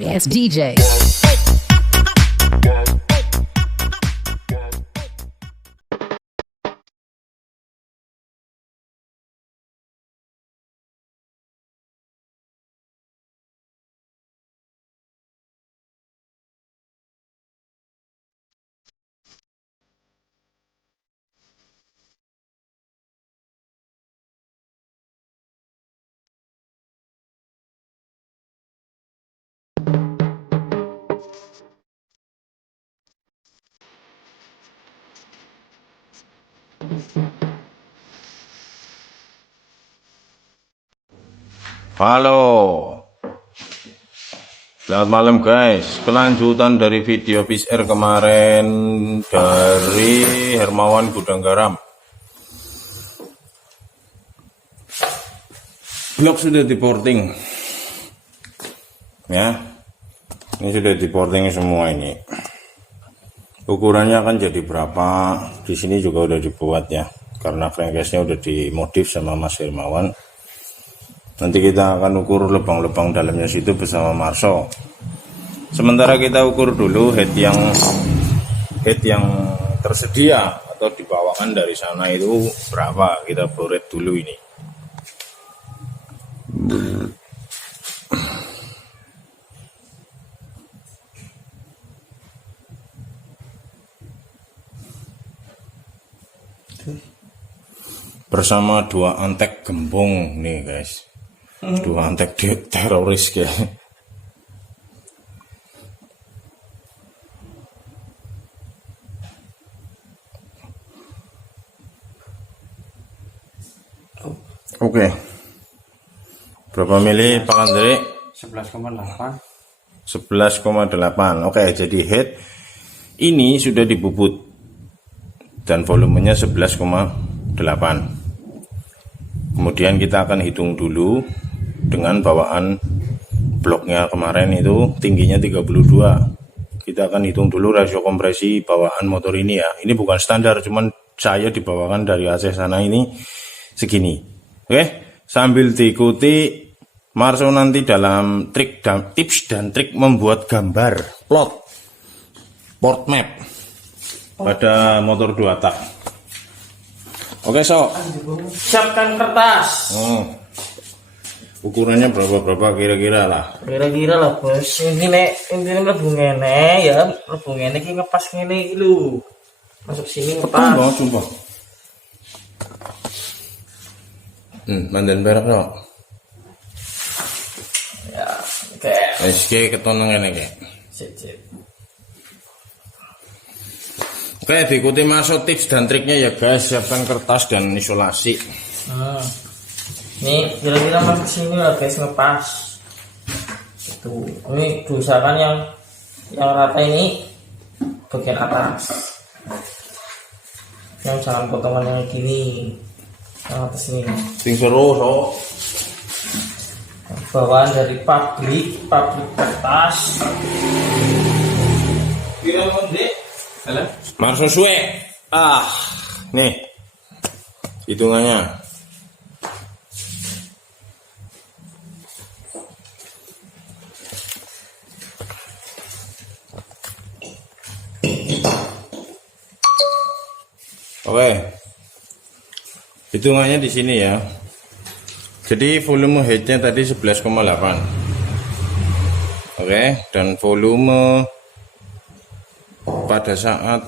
Yes, DJ. Halo, selamat malam guys. Kelanjutan dari video PCR kemarin dari Hermawan Gudang Garam. Blok sudah diporting, ya. Ini sudah diporting semua ini. Ukurannya akan jadi berapa? Di sini juga udah dibuat ya, karena crankcase-nya udah dimodif sama Mas Hermawan. Nanti kita akan ukur lubang-lubang dalamnya situ bersama Marso. Sementara kita ukur dulu head yang tersedia atau dibawakan dari sana itu berapa. Kita boret dulu ini. Bersama dua antek gembong nih guys. Dua antek teroris ya. Oke. Berapa mili Pak Andre? 11,8. 11,8. Oke, jadi head ini sudah dibubut dan volumenya 11,8. Kemudian kita akan hitung dulu dengan bawaan bloknya kemarin itu tingginya 32. Kita akan hitung dulu rasio kompresi bawaan motor ini ya. Ini bukan standar, cuman saya dibawakan dari Aceh sana ini segini. Oke, sambil diikuti Marso nanti dalam tips dan trik membuat gambar port map pada motor 2 tak. Oke, Siapkan kertas. Ukurannya berapa kira-kira lah. Kira-kira lah bos. Ini mlebu ngene ya, mlebu ngene iki ngepas ngene iki lho. Masuk sini ngepas. Coba. Mandan berak kok. Ya, oke. Wis keton ngene iki. Sip. Oke, diikuti masuk tips dan triknya ya guys. Siapkan kertas dan isolasi. Ini kira-kira masuk sini lah guys, ngepas. Itu. Ini diusahakan yang rata ini bagian atas. Yang jangan potongan yang gini. Yang atas ini. Sing seru, Bawaan dari pabrik kertas. Kira mondek. Halo. Marso suwe. Nih. Hitungannya. Oke. Hitungannya di sini ya. Jadi volume headnya tadi 11,8. Oke, dan volume pada saat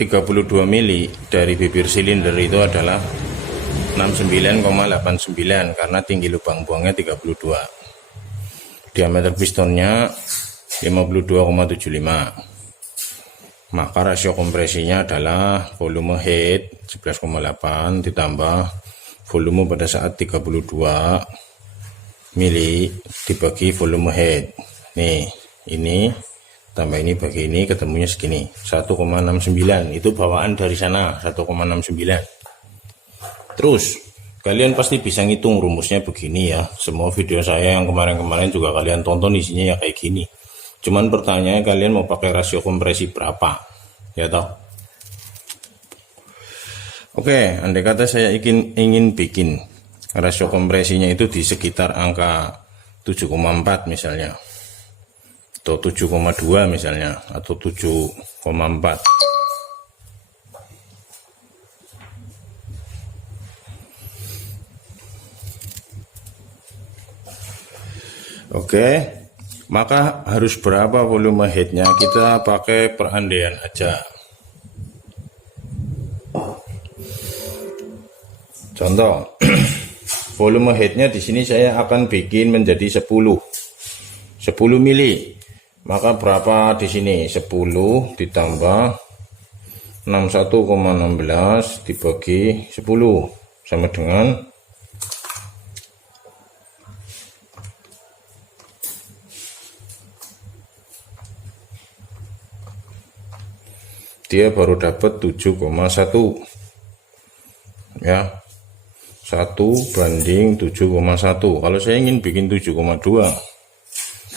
32 mili dari bibir silinder itu adalah 69,89 karena tinggi lubang buangnya 32. Diameter pistonnya 52,75. Maka rasio kompresinya adalah volume head 11,8 ditambah volume pada saat 32 mili dibagi volume head. Nih, ini tambah ini bagi ini ketemunya segini 1,69. Itu bawaan dari sana 1,69. Terus kalian pasti bisa ngitung rumusnya begini ya. Semua video saya yang kemarin-kemarin juga kalian tonton isinya ya kayak gini. Cuman pertanyaannya kalian mau pakai rasio kompresi berapa ya toh. Oke, andai kata saya ingin bikin rasio kompresinya itu di sekitar angka 7,4 misalnya. atau 7,2 misalnya, atau 7,4. Oke, maka harus berapa volume headnya? Kita pakai perandaian aja. Contoh, volume headnya di sini saya akan bikin menjadi 10 mili. Maka berapa di sini? 10 ditambah 61,16 dibagi 10 sama dengan dia baru dapat 7,1 ya, 1:7,1. Kalau saya ingin bikin 7,2,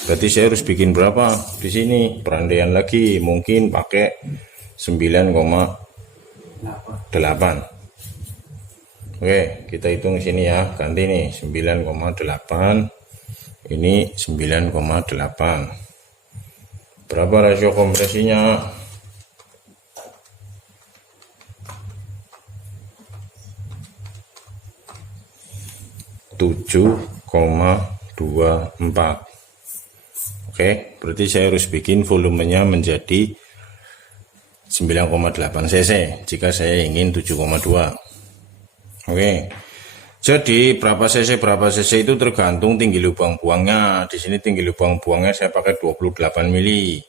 berarti saya harus bikin berapa di sini? Perandaian lagi, mungkin pakai 9,8. Oke, kita hitung sini ya, ganti nih 9,8, ini 9,8. Berapa rasio kompresinya? 7,24. Oke, berarti saya harus bikin volumenya menjadi 9,8 cc jika saya ingin 7,2. Oke, jadi berapa cc itu tergantung tinggi lubang buangnya. Di sini tinggi lubang buangnya saya pakai 28 mili.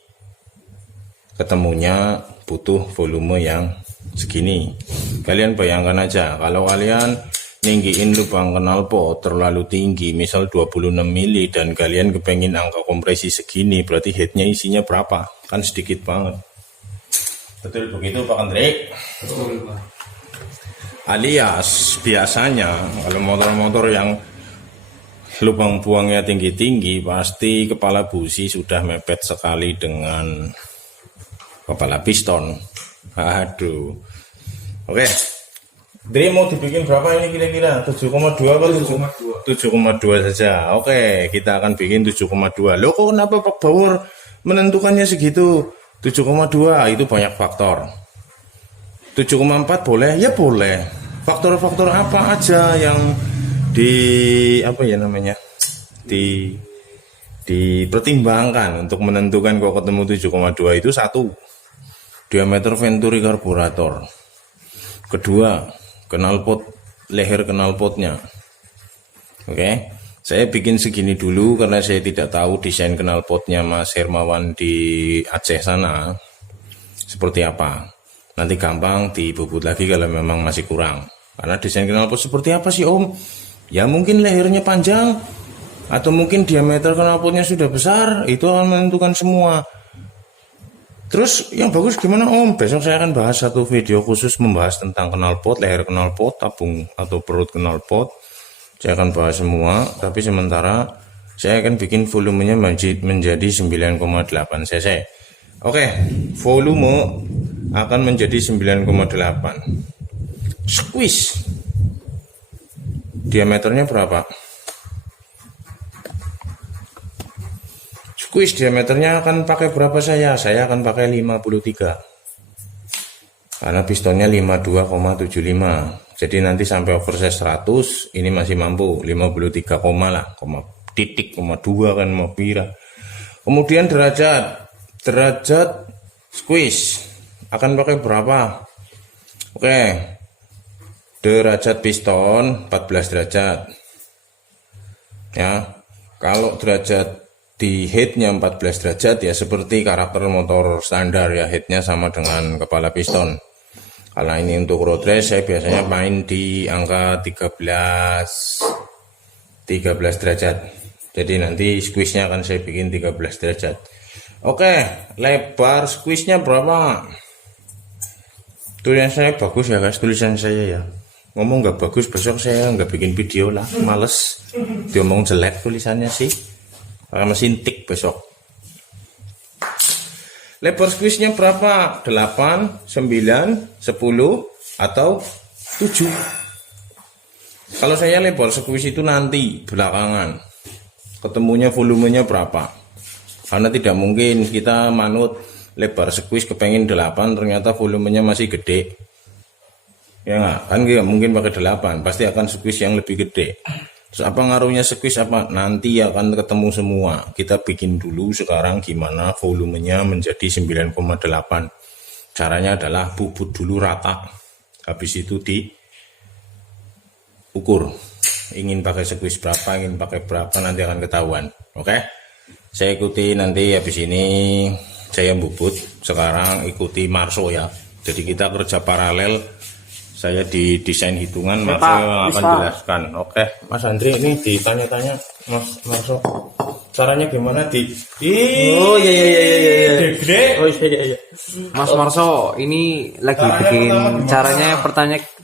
Ketemunya butuh volume yang segini. Kalian bayangkan aja, kalau kalian ninggiin lubang knalpot terlalu tinggi, misal 26 mili, dan kalian kepengen angka kompresi segini, berarti headnya isinya berapa? Kan sedikit banget. Betul begitu Pak Hendrik? Betul, Pak. Alias biasanya kalau motor-motor yang lubang buangnya tinggi-tinggi, pasti kepala busi sudah mepet sekali dengan kepala piston. Aduh. Oke. Dri, mau dibikin berapa ini kira-kira? 7,2 apa 7,2 saja. Oke, kita akan bikin 7,2. Loh, kok kenapa Pak Bawor menentukannya segitu? 7,2 itu banyak faktor. 7,4 boleh? Ya boleh. Faktor-faktor apa aja yang dipertimbangkan untuk menentukan kok ketemu 7,2 itu? Satu, diameter venturi karburator. Kedua, knalpot, leher knalpotnya. Oke, saya bikin segini dulu karena saya tidak tahu desain knalpotnya Mas Hermawan di Aceh sana seperti apa. Nanti gampang dibubut lagi kalau memang masih kurang. Karena desain knalpot seperti apa sih Om? Ya mungkin lehernya panjang, atau mungkin diameter knalpotnya sudah besar, itu akan menentukan semua. Terus yang bagus gimana Om? Besok saya akan bahas satu video khusus membahas tentang knalpot, leher knalpot, tabung atau perut knalpot. Saya akan bahas semua, tapi sementara saya akan bikin volumenya menjadi 9,8 cc. Oke, volume akan menjadi 9,8. Squeeze. Diameternya berapa? Squeeze diameternya akan pakai berapa saya? Saya akan pakai 53. Karena pistonnya 52,75. Jadi nanti sampai oversize 100 ini masih mampu 53, lah, titik, 2 kan mau pira. Kemudian derajat squeeze akan pakai berapa? Oke. Derajat piston 14 derajat. Ya. Kalau derajat di headnya 14 derajat ya seperti karakter motor standar ya, headnya sama dengan kepala piston. Kalau ini untuk road race saya biasanya main di angka 13 derajat. Jadi nanti squeeze-nya akan saya bikin 13 derajat. Oke, lebar squeeze-nya berapa? Tulisan saya bagus ya guys, tulisan saya ya. Ngomong nggak bagus besok saya nggak bikin video lah, males. Diomong jelek tulisannya sih. Mesin tik besok. Lebar squeeze-nya berapa? 8, 9, 10, atau 7? Kalau saya lebar squeeze itu nanti belakangan. Ketemunya volumenya berapa? Karena tidak mungkin kita manut lebar squeeze kepengen 8 ternyata volumenya masih gede. Ya nggak? Kan nggak mungkin pakai 8, pasti akan squeeze yang lebih gede. Terus apa ngaruhnya squeeze apa? Nanti akan ketemu semua. Kita bikin dulu sekarang gimana volumenya menjadi 9,8. Caranya adalah bubut dulu rata. Habis itu diukur. Ingin pakai squeeze berapa, ingin pakai berapa, nanti akan ketahuan. Oke? Saya ikuti nanti habis ini saya bubut. Sekarang ikuti Marso ya. Jadi kita kerja paralel. Saya di desain hitungan, Marso akan jelaskan. Oke, Mas Andri ini ditanya-tanya Mas Marso. Caranya gimana Oh iya. Gede. Oh iya. Mas Marso, ini lagi bikin caranya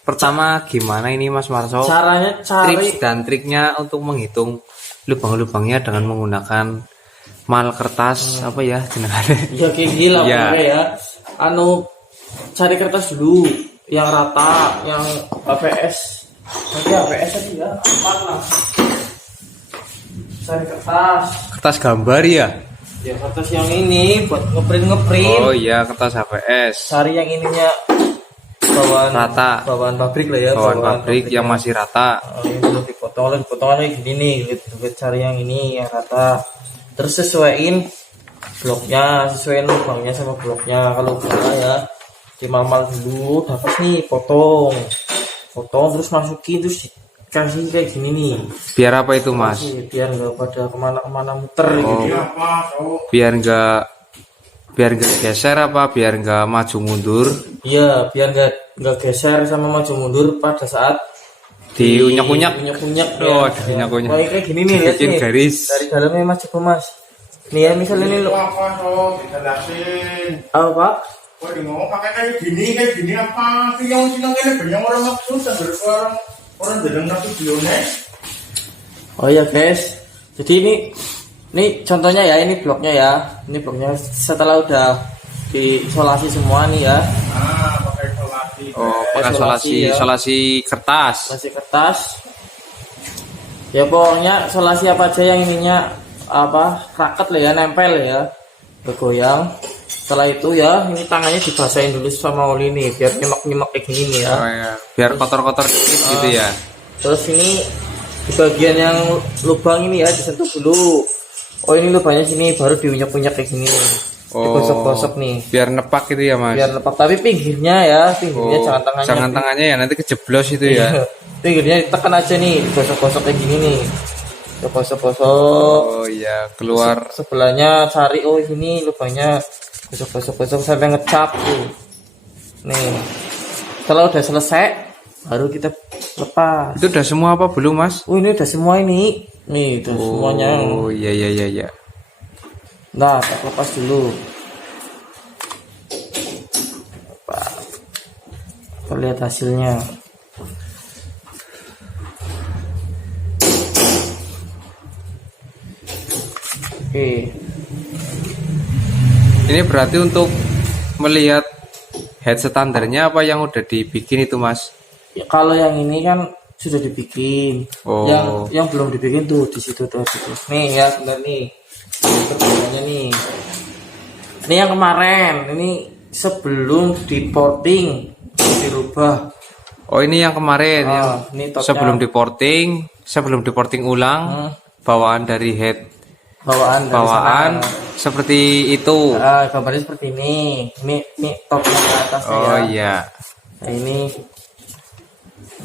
pertama gimana ini Mas Marso? Caranya Tips dan triknya untuk menghitung lubang-lubangnya dengan menggunakan mal kertas apa ya jenengannya? ya kayak gila Ya. ya. Cari kertas dulu yang rata, yang APS. Nanti APS aja ya, aman lah. Cari kertas. Kertas gambar ya? Ya kertas yang ini buat ngeprint. Oh iya, kertas HPS. Cari yang ininya Rata. bawaan pabrik lah ya. Bawaan pabrik yang masih rata. Ini belum dipotong kayak gini nih. Cari yang ini yang rata. Terus sesuaiin bloknya, sesuaiin lubangnya sama bloknya. Kalau enggak ya dimal-mal dulu, dapat nih potong terus masukin, terus kasih kayak gini nih. Biar apa itu Mas? Biar nggak pada kemana-kemana muter gitu. Biar nggak geser apa? Biar nggak maju mundur? Iya, biar nggak geser sama maju mundur pada saat Diunyak-unyak. Oh, diunyak-unyak. Kayak gini nih, lihat Bikin nih. garis. Dari dalamnya Mas, coba Mas. Nih ya, misalnya ini lo. Apa? Kok ngomong pakai kayak gini apa? Yang banyak orang maksud orang dalam videonya. Oh ya guys, jadi ini contohnya ya, ini bloknya ya, ini bloknya setelah udah diisolasi semua nih ya. Pakai isolasi. Oh, pakai isolasi kertas. Isolasi kertas. Ya pokoknya isolasi apa aja yang ininya raket lah ya, nempel ya, bergoyang. Setelah itu ya, ini tangannya dibasahin dulu sama oli nih, biar nyemak kayak gini nih ya. Oh ya, biar kotor-kotor dikit gitu ya. Terus ini di bagian yang lubang ini ya disentuh dulu. Oh ini lubangnya sini, baru diunyak-unyak kayak gini. Digosok-gosok nih. Biar nepak gitu ya Mas. Biar lepak, tapi pinggirnya jangan tangannya. Jangan tangannya ya, nanti kejeblos itu ya. Pinggirnya ditekan aja nih, digosok-gosok kayak gini nih. Gosok-gosok. Oh iya, keluar. Sebelahnya cari, oh ini lubangnya. Gosok sampai ngecap tuh. Nih. Setelah udah selesai, baru kita lepas. Itu udah semua apa belum Mas? Oh ini udah semua ini. Nih, udah semuanya. Oh iya. Nah, kita lepas dulu. Kita lihat hasilnya. Oke. Ini berarti untuk melihat head standarnya apa yang udah dibikin itu Mas? Ya, kalau yang ini kan sudah dibikin. Oh. Yang belum dibikin tuh di situ tuh. Nih ya, benar nih. Kebetulannya nih. Ini yang kemarin. Ini sebelum di porting dirubah. Oh ini yang kemarin yang ini topnya. sebelum diporting ulang bawaan dari head Bawaan seperti itu. Gambarnya seperti ini. Ini topnya ke atasnya Oh ya. iya. Nah, ini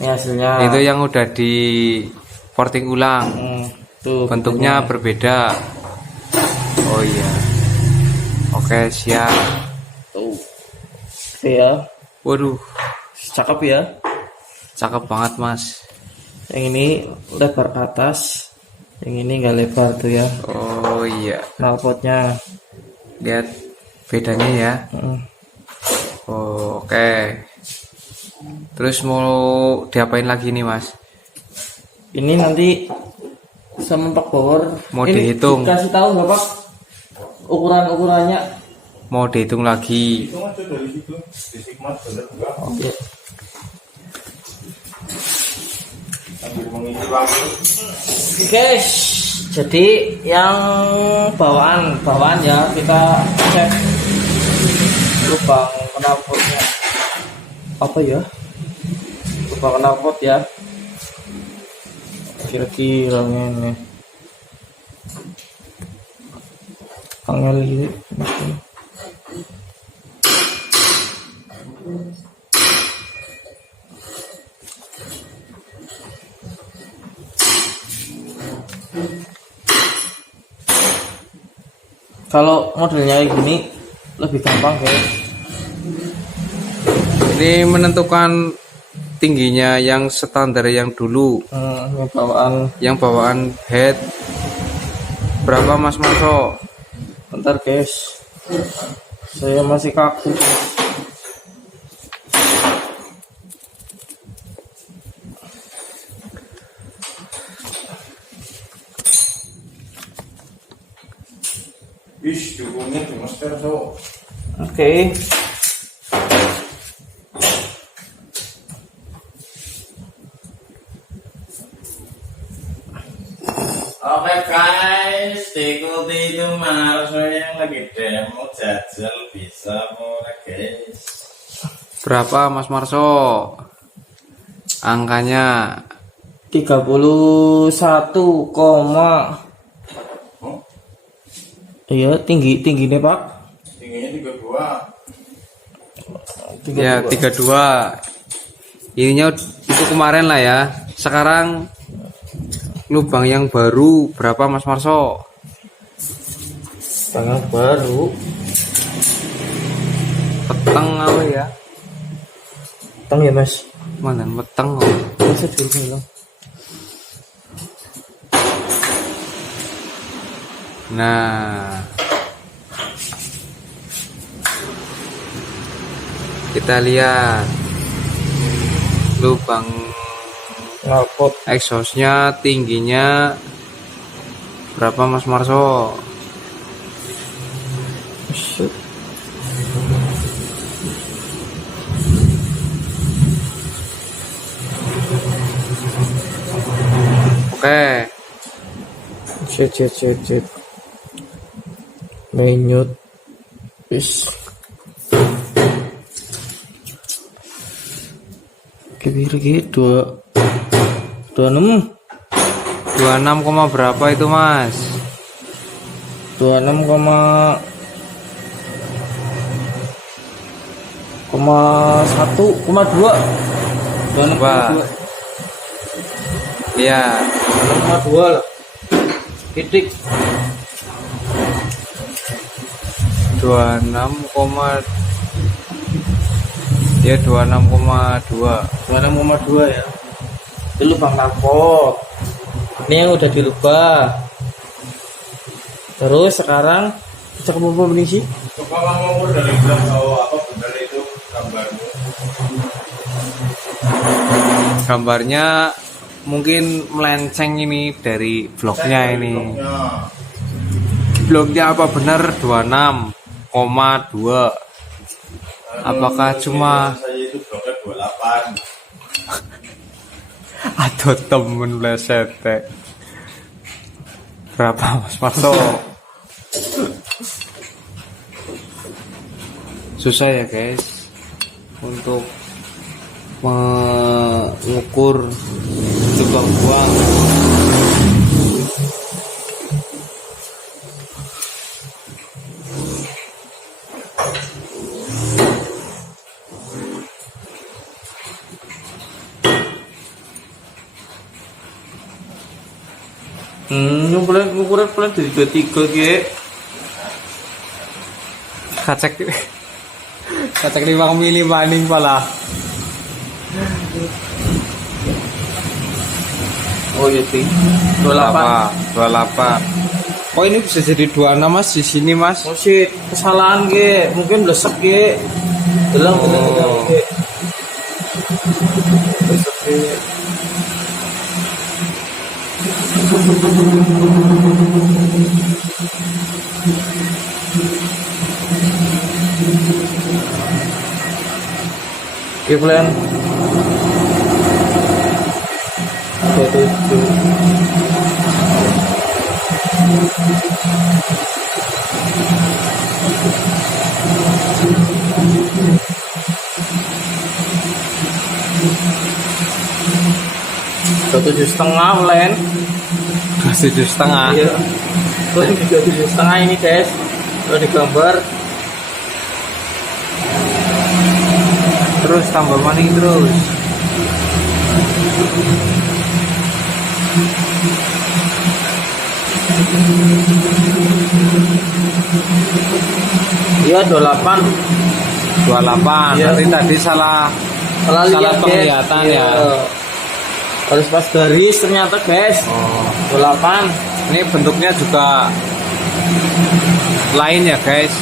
hasilnya. Itu yang udah di porting ulang. Tuh Bentuknya berbeda. Oh iya. Oke, siap. tuh. Oke ya. Waduh, Cakep ya. cakep banget Mas. Yang ini lebar ke atas. Yang ini enggak lebar tuh ya. Oh iya. Knalpotnya. Lihat bedanya ya. Oh, oke. Terus mau diapain lagi nih Mas? Ini nanti sama Pak Power Mau ini dihitung. Kasih tahu nggak Pak? Ukurannya. Mau dihitung lagi. Itu aja dari situ. Disikmat bener enggak? Oke. Sambil mengisi waktu. Guys, Jadi yang bawaan ya kita cek lubang knalpotnya apa ya, lubang knalpot ya, kira-kira ini angel ini. Kalau modelnya kayak gini lebih gampang guys. Ini menentukan tingginya yang standar yang dulu. Yang bawaan head berapa Mas Marso? Bentar guys, saya masih kaku. Wis, dukungnya di master tuh. Oke. Oke guys, diikuti itu Marso yang lagi demo jajal bisa mulai guys. Berapa Mas Marso? Angkanya 31, iya tingginya Pak. Tingginya 32. ya 32. Ininya itu kemarin lah ya. Sekarang lubang yang baru berapa Mas Marso? Tangan baru. Peteng apa ya? Tang ya Mas. Mana peteng? Bisa dulu. Nah, kita lihat lubang Knalpot exhaustnya tingginya berapa Mas Marso? Oke, Cet. Menyut. Wis. Kebir gitu. 26 26, berapa itu Mas? 26, 1,2 Coba. Iya, 2,2 lah. Titik 26, ya 26,2. 26,2 ya. Itu lubang knalpot. Ini yang udah dirubah. Terus sekarang kita ke pompa bensin. Coba kamu ukur dari belakang tahu apa benar itu gambarnya. Gambarnya mungkin melenceng ini dari vlognya ini. Vlognya apa benar 26,2? Apakah cuma saya itu bloknya 28. atau temen lesete? Berapa Mas Marso? Susah ya guys untuk mengukur lubang buang. Ngukurin dari 23 ke. Kacek 5 mili maning pala. Oh iya sih. 28. Oh ini bisa jadi 26 Mas di sini Mas. Oh shit, kesalahan ge, mungkin blesek ge. Delang ge. Blesek ge. Oke, plan. Udah 7,5 Len. 7,5. Iya. Tuh juga 7,5 ini guys. Udah digambar. Terus tambah maning terus. Iya 28. 28. Iya. Nanti tadi salah Salah lihat guys. penglihatan Iya. ya. Harus pas garis ternyata guys. Oh. 28. Ini bentuknya juga lain ya guys.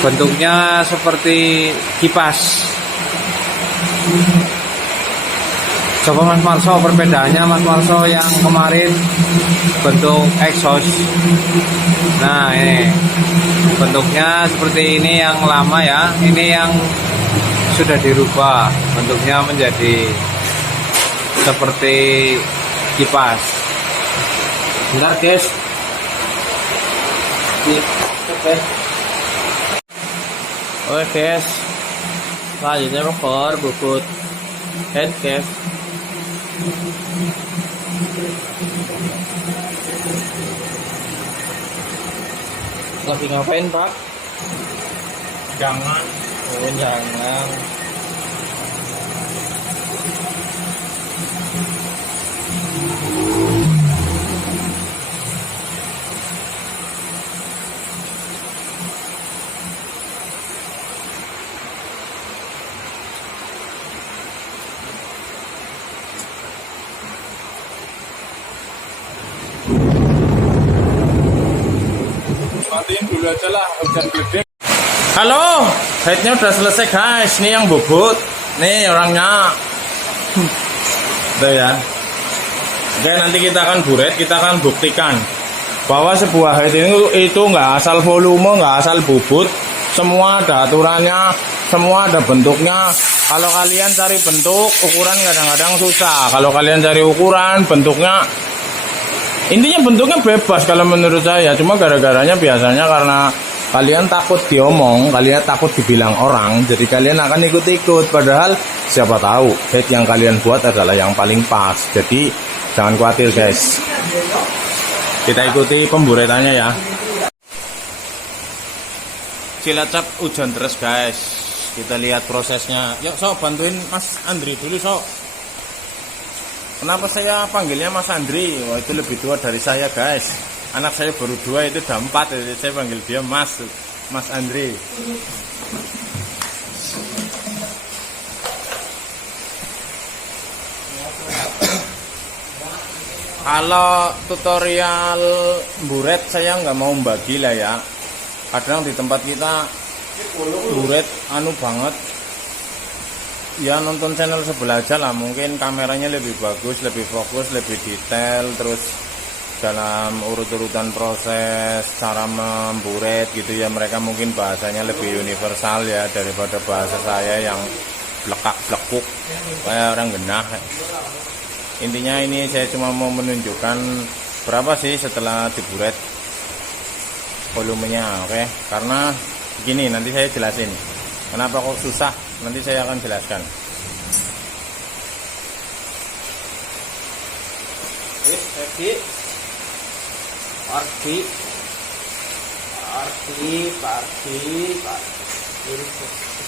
Bentuknya seperti kipas. Coba Mas Marso perbedaannya Mas Marso yang kemarin bentuk exhaust. Nah ini bentuknya seperti ini yang lama ya. Ini yang sudah dirubah bentuknya menjadi seperti kipas. Bentar guys. Oke guys. Selanjutnya bongkar bubut head guys. Lagi ngapain Pak? Jangan. Oh, jangan. Matiin dulu aja lah, hujan gede. Halo, headnya udah selesai guys. Nih yang bobot, nih orangnya. Udah ya. Oke, nanti kita akan buret, kita akan buktikan bahwa sebuah head itu nggak asal volume, nggak asal bobot. Semua ada aturannya, semua ada bentuknya. Kalau kalian cari bentuk, ukuran kadang-kadang susah. Kalau kalian cari ukuran, bentuknya intinya bentuknya bebas kalau menurut saya. Cuma gara-garanya biasanya karena kalian takut diomong, kalian takut dibilang orang, jadi kalian akan ikut-ikut. Padahal siapa tahu head yang kalian buat adalah yang paling pas. Jadi jangan khawatir guys. Kita ikuti pemburetannya ya. Cilacap hujan deras guys. Kita lihat prosesnya. Yuk sok bantuin Mas Andri dulu sok. Kenapa saya panggilnya Mas Andri? Wah, itu lebih tua dari saya guys. Anak saya baru 2, itu udah 4, jadi saya panggil dia Mas Andri. Kalau tutorial buret saya nggak mau bagi lah ya. Kadang di tempat kita buret banget. Ya nonton channel sebelah aja lah, mungkin kameranya lebih bagus, lebih fokus, lebih detail, terus dalam urut-urutan proses cara memburet gitu ya, mereka mungkin bahasanya lebih universal ya daripada bahasa saya yang blekak-blekuk kayak orang genah. Intinya ini saya cuma mau menunjukkan berapa sih setelah diburet volumenya, oke? Karena gini, nanti saya jelasin kenapa kok susah. Nanti saya akan jelaskan.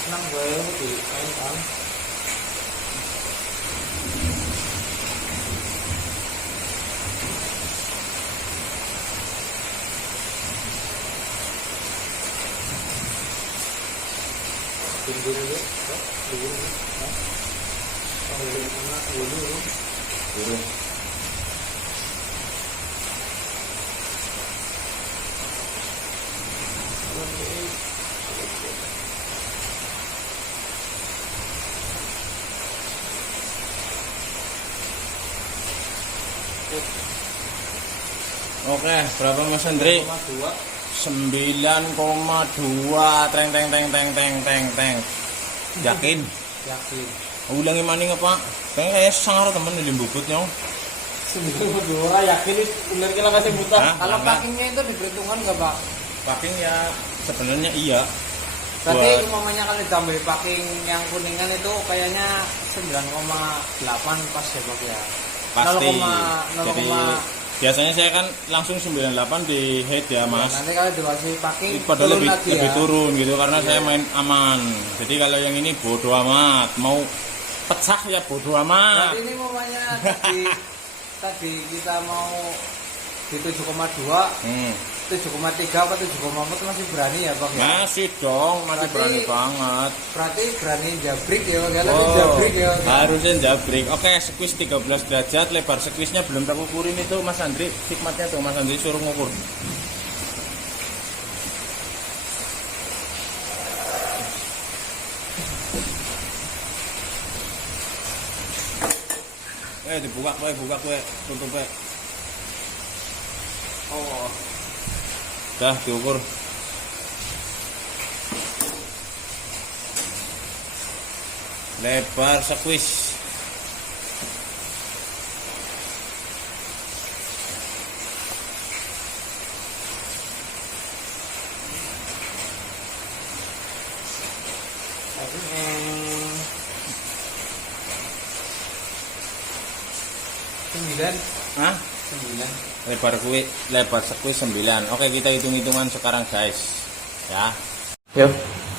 Senang gue di main kan. Oke, berapa Mas Andri? 9,2. Teng. Yakin? Yakin. Ulangi maning apa? Kayak sangar temen di bubutnya. Ora yakin bener kita kasih buta. Hah? Kalau Enggak. packingnya itu diperhitungkan nggak Pak? Packing ya sebenarnya iya. Berarti Buat- umpamanya kalau ditambah packing yang kuningan itu kayaknya 9,8 pas ya Pak ya? Pasti. 0,0. Jadi biasanya saya kan langsung 98 di head ya Mas. Nanti kalau dikasih packing Padahal turun lebih, lagi lebih ya. turun gitu karena saya main aman. Jadi kalau yang ini bodoh amat, mau pecah ya bodoh amat. Berarti ini umpamanya tadi kita mau di 7,2, Hmm. 7,3 apa 7,4 masih berani ya Bang ya? Masih dong, masih Berarti- berani banget. Berarti berani jabrik ya Bang ya? Oh, Lebih jabrik ya Bang ya? harusnya jabrik. Oke, squeeze 13 derajat, lebar squeeze-nya belum tak ukurin itu Mas Andri. Hikmatnya tuh Mas Andri suruh ngukur. Dibuka kue, tutup kue. Oh, Dah diukur. Lebar squeeze. tapi 9. Hah? Lebar squeeze 9. Oke, kita hitung-hitungan sekarang guys. Ya. Yuk.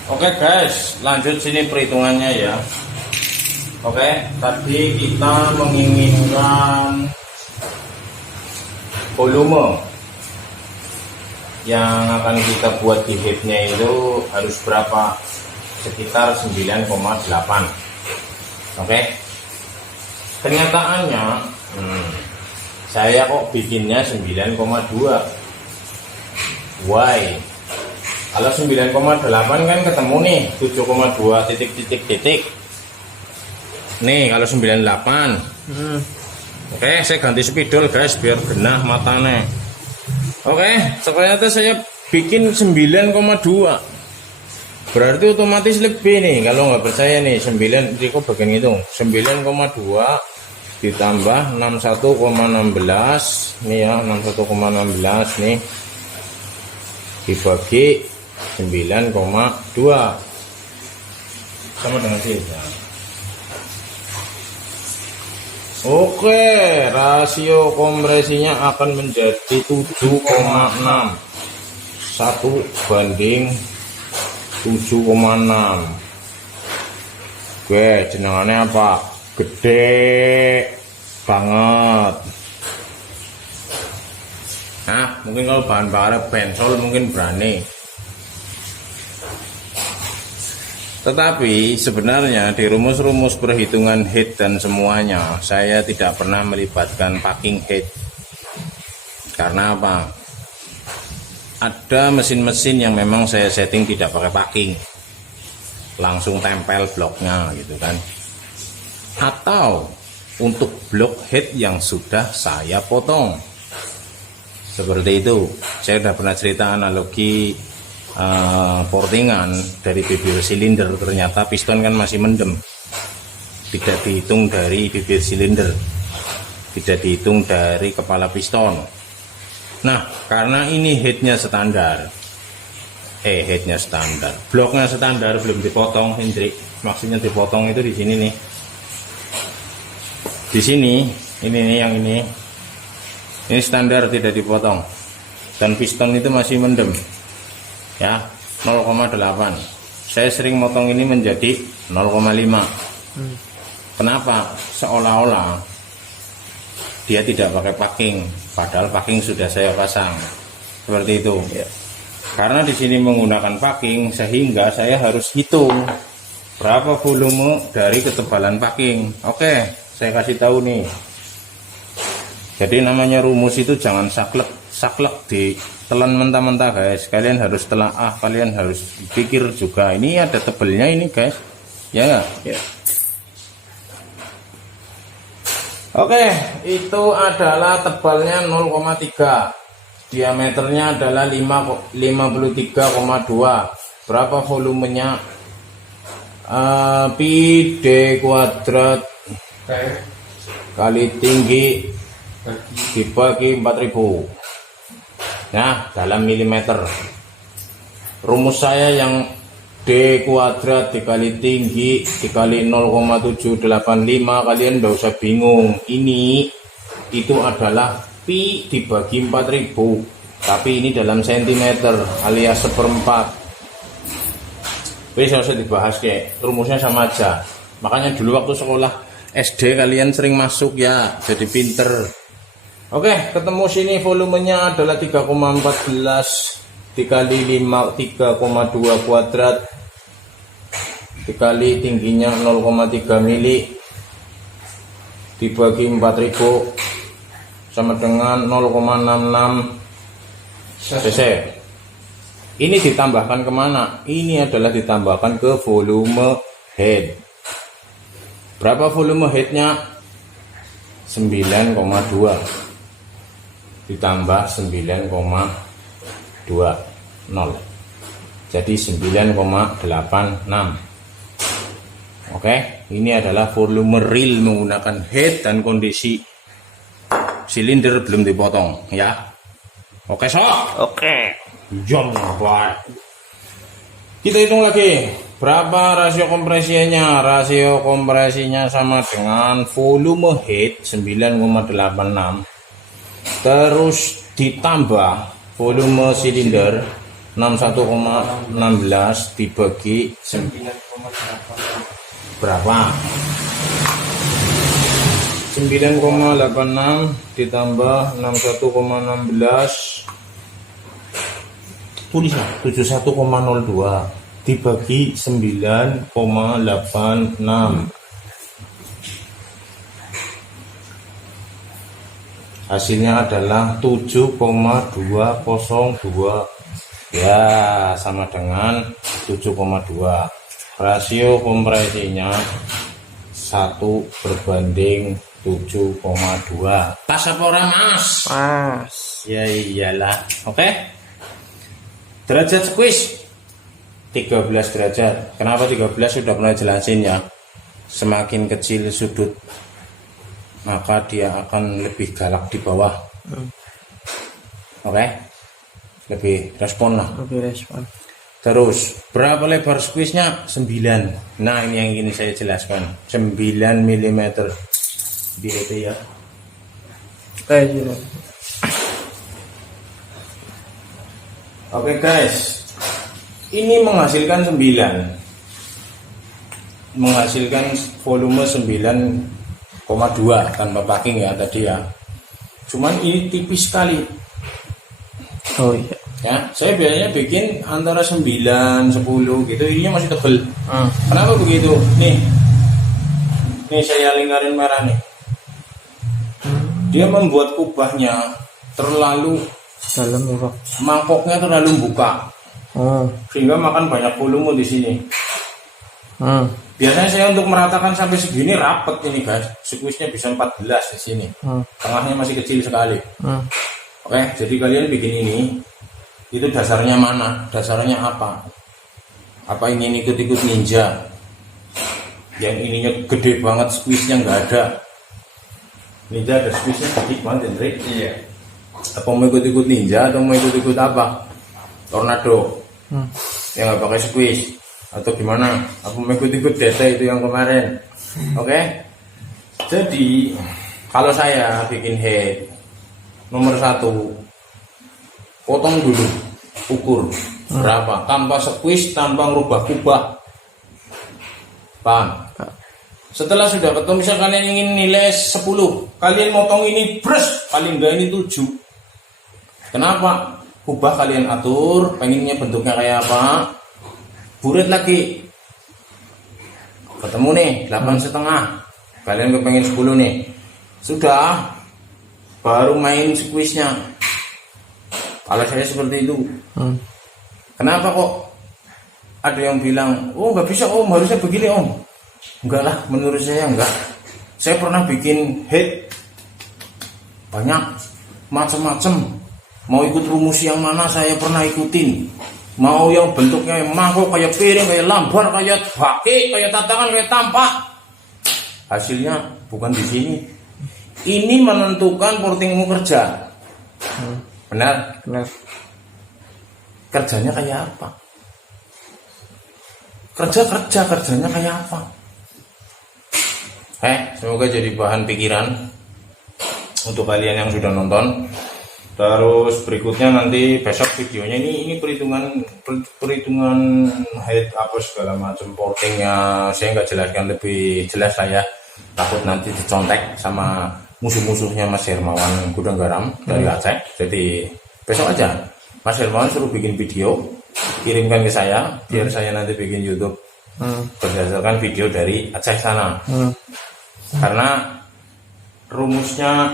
Oke guys, lanjut sini perhitungannya ya. Oke, tadi kita menginginkan volume yang akan kita buat di headnya itu harus berapa? Sekitar 9,8. Oke. Kenyataannya saya kok bikinnya 9,2. Why? Kalau 9,8 kan ketemu nih 7,2 titik. Nih kalau 98. Oke, saya ganti spidol guys biar genah matanya. Oke, ternyata saya bikin 9,2. Berarti otomatis lebih nih. Kalau nggak percaya nih 9, jadi kok bagian hitung 9,2 ditambah 61,16 nih ya, 61,16 nih dibagi 9,2 sama dengan sini. Oke, rasio kompresinya akan menjadi 7,6. 1 banding 7,6. Oke, jenengannya apa? Gede banget. Nah, mungkin kalau bahan bakar bensol mungkin berani. Tetapi sebenarnya di rumus-rumus perhitungan head dan semuanya saya tidak pernah melibatkan packing head. Karena apa? Ada mesin-mesin yang memang saya setting tidak pakai packing, langsung tempel bloknya gitu kan. Atau untuk blok head yang sudah saya potong seperti itu. Saya sudah pernah cerita analogi portingan dari bibir silinder, ternyata piston kan masih mendem, tidak dihitung dari bibir silinder, tidak dihitung dari kepala piston. Nah, karena ini headnya standar, bloknya standar, belum dipotong, Hendrik. Maksudnya dipotong itu di sini nih, di sini, ini nih yang ini standar tidak dipotong, dan piston itu masih mendem. Ya, 0,8. Saya sering motong ini menjadi 0,5. Kenapa? Seolah-olah dia tidak pakai packing, padahal packing sudah saya pasang. Seperti itu. Ya. Karena di sini menggunakan packing, sehingga saya harus hitung berapa volume dari ketebalan packing. Oke, saya kasih tahu nih. Jadi namanya rumus itu jangan saklek ditelan mentah-mentah guys. Kalian harus telaah, kalian harus pikir juga. Ini ada tebelnya ini guys, ya nggak? Ya. Oke, itu adalah tebalnya 0,3, diameternya adalah 53,2. Berapa volumenya? Pi D kuadrat kali tinggi dibagi 4000. Nah, dalam milimeter. Rumus saya yang D kuadrat dikali tinggi dikali 0,785, kalian nggak usah bingung. Ini itu adalah pi dibagi 4000, tapi ini dalam sentimeter alias seperempat. Bisa usah dibahas, kayak rumusnya sama aja. Makanya dulu waktu sekolah SD kalian sering masuk ya, jadi pinter. Oke, ketemu sini volumenya adalah 3,14 dikali 5 3,2 kuadrat dikali tingginya 0,3 mili dibagi 4000 sama dengan 0,66 cc. Ini ditambahkan kemana? Ini adalah ditambahkan ke volume head. Berapa volume headnya? 9,2 ditambah 9,20, jadi 9,86. Oke, ini adalah volume real menggunakan head dan kondisi silinder belum dipotong ya. Oke, Oke. jom buat. Kita hitung lagi berapa rasio kompresinya. Rasio kompresinya sama dengan volume head 9,86 terus ditambah volume silinder 61,16 dibagi 9,8 berapa? 9,86 ditambah 61,16 tulis 71,02 dibagi 9,86. Hasilnya adalah 7,202. Ya, sama dengan 7,2. Rasio kompresinya 1/7,2. Pas apa ora, Mas? Pas. Ya iyalah. Oke. Derajat squeeze 13 derajat. Kenapa 13? Sudah pernah jelasin ya. Semakin kecil sudut, maka dia akan lebih galak di bawah. Oke. Lebih respon lah. Lebih respon. Terus, berapa lebar squeeze-nya? 9. Nah, ini yang ingin saya jelaskan. 9 mm. BT ya. Kayak gini. Oke guys. Ini menghasilkan 9. Menghasilkan volume 9,2 tanpa packing ya tadi ya. Cuman ini tipis sekali. Oh iya. Ya, saya biasanya bikin antara 9, 10 gitu, ininya masih tebel. Kenapa begitu? Nih saya lingkarin merah nih. Dia membuat kubahnya terlalu Dalam ya Pak. mangkoknya terlalu buka, sehingga makan banyak volume di sini. Biasanya saya untuk meratakan sampai segini rapet ini guys, squeeze-nya bisa 14 di sini. Tengahnya masih kecil sekali. Oke, jadi kalian bikin ini. Itu dasarnya mana? Dasarnya apa? Apa ingin ikut-ikut ninja? Yang ininya gede banget, squeeze-nya nggak ada. Ninja ada squeeze-nya gede banget, Hendrik. Iya. Apa mau ikut-ikut ninja atau mau ikut-ikut apa? Tornado. Yang nggak pakai squeeze atau gimana? Apa mau ikut-ikut DT itu yang kemarin? Oke. Jadi kalau saya bikin head, nomor 1, potong dulu, ukur berapa, tanpa squeeze, tanpa merubah kubah. Paham? Setelah sudah ketemu, misal kalian ingin nilai 10, kalian motong ini bres, paling enggak ini 7. Kenapa? Kubah kalian atur, pengennya bentuknya kayak apa, buret lagi. Ketemu nih 8,5, kalian kepengen 10 nih, sudah, baru main squeeze-nya. Kalau saya seperti itu. Kenapa kok ada yang bilang, oh nggak bisa om, harusnya begini om. Enggak lah, menurut saya enggak. Saya pernah bikin head banyak macam-macam. Mau ikut rumus yang mana saya pernah ikutin. Mau yang bentuknya yang mangkok kayak piring, kayak lambar, kayak baki, kayak tatangan, kayak tampak. Hasilnya bukan di sini. ini menentukan portingmu kerja. Benar? Benar. Kerjanya kayak apa? Kerjanya kayak apa? Semoga jadi bahan pikiran untuk kalian yang sudah nonton. Terus berikutnya nanti besok videonya ini perhitungan head apa segala macam portingnya saya nggak jelaskan lebih jelas lah ya, takut nanti dicontek sama musuh-musuhnya Mas Hermawan Gudang Garam dari Aceh. Jadi besok aja Mas Hermawan suruh bikin video, kirimkan ke saya biar saya nanti bikin YouTube berdasarkan video dari Aceh sana. Karena rumusnya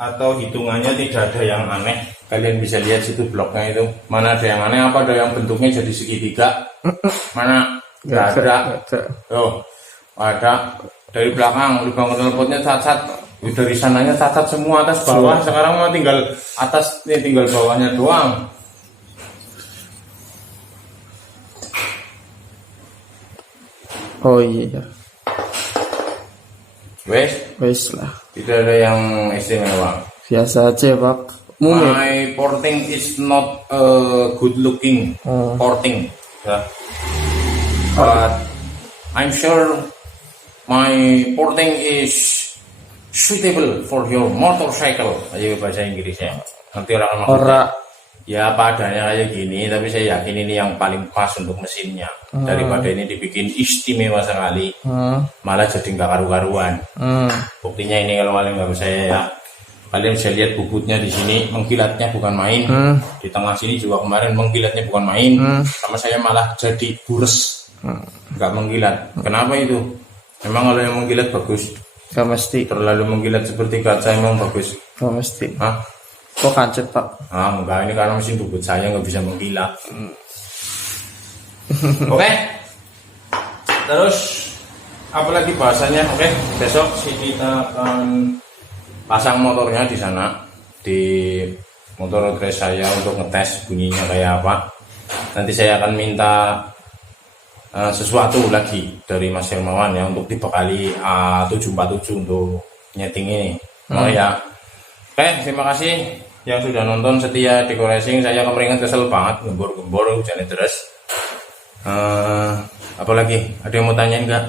atau hitungannya tidak ada yang aneh. Kalian bisa lihat situ bloknya itu. Mana ada yang aneh, apa ada yang bentuknya jadi segitiga? Mana? Nggak ada. Oh, ada. Dari belakang lubang knalpotnya cacat. Dari sananya cacat semua atas bawah. Sekarang mah tinggal atas nih, tinggal bawahnya doang. Oh iya. Wes lah. tidak ada yang istimewa. Biasa aja, Pak. My porting is not a good looking porting, ya. But I'm sure my porting is suitable for your motorcycle. Ayo bahasa Inggrisnya. Nanti orang maksudnya. Ya padanya kayak gini, tapi saya yakin ini yang paling pas untuk mesinnya. Daripada ini dibikin istimewa sekali, malah jadi nggak karu-karuan. Buktinya ini kalau kalian nggak percaya ya, kalian bisa lihat bubutnya di sini, mengkilatnya bukan main. Di tengah sini juga kemarin mengkilatnya bukan main. Sama saya malah jadi bures, nggak mengkilat. Kenapa itu? Memang kalau yang mengkilat bagus? Gak mesti. Terlalu mengkilat seperti kaca emang bagus? Gak mesti. Hah? Kok kancet, Pak? Enggak, ini karena mesin bubut saya nggak bisa mengkilat. Oke. Terus apalagi bahasanya? Oke, besok sih kita akan pasang motornya di sana, di motor trail saya untuk ngetes bunyinya kayak apa. Nanti saya akan minta sesuatu lagi dari Mas Hermawan ya untuk dibekali A747 untuk nyeting ini. Oh ya. Oke, terima kasih yang sudah nonton setia di Racing. Saya kemeringat kesel banget gembor-gembor hujannya deras. Apalagi ada yang mau tanyain nggak?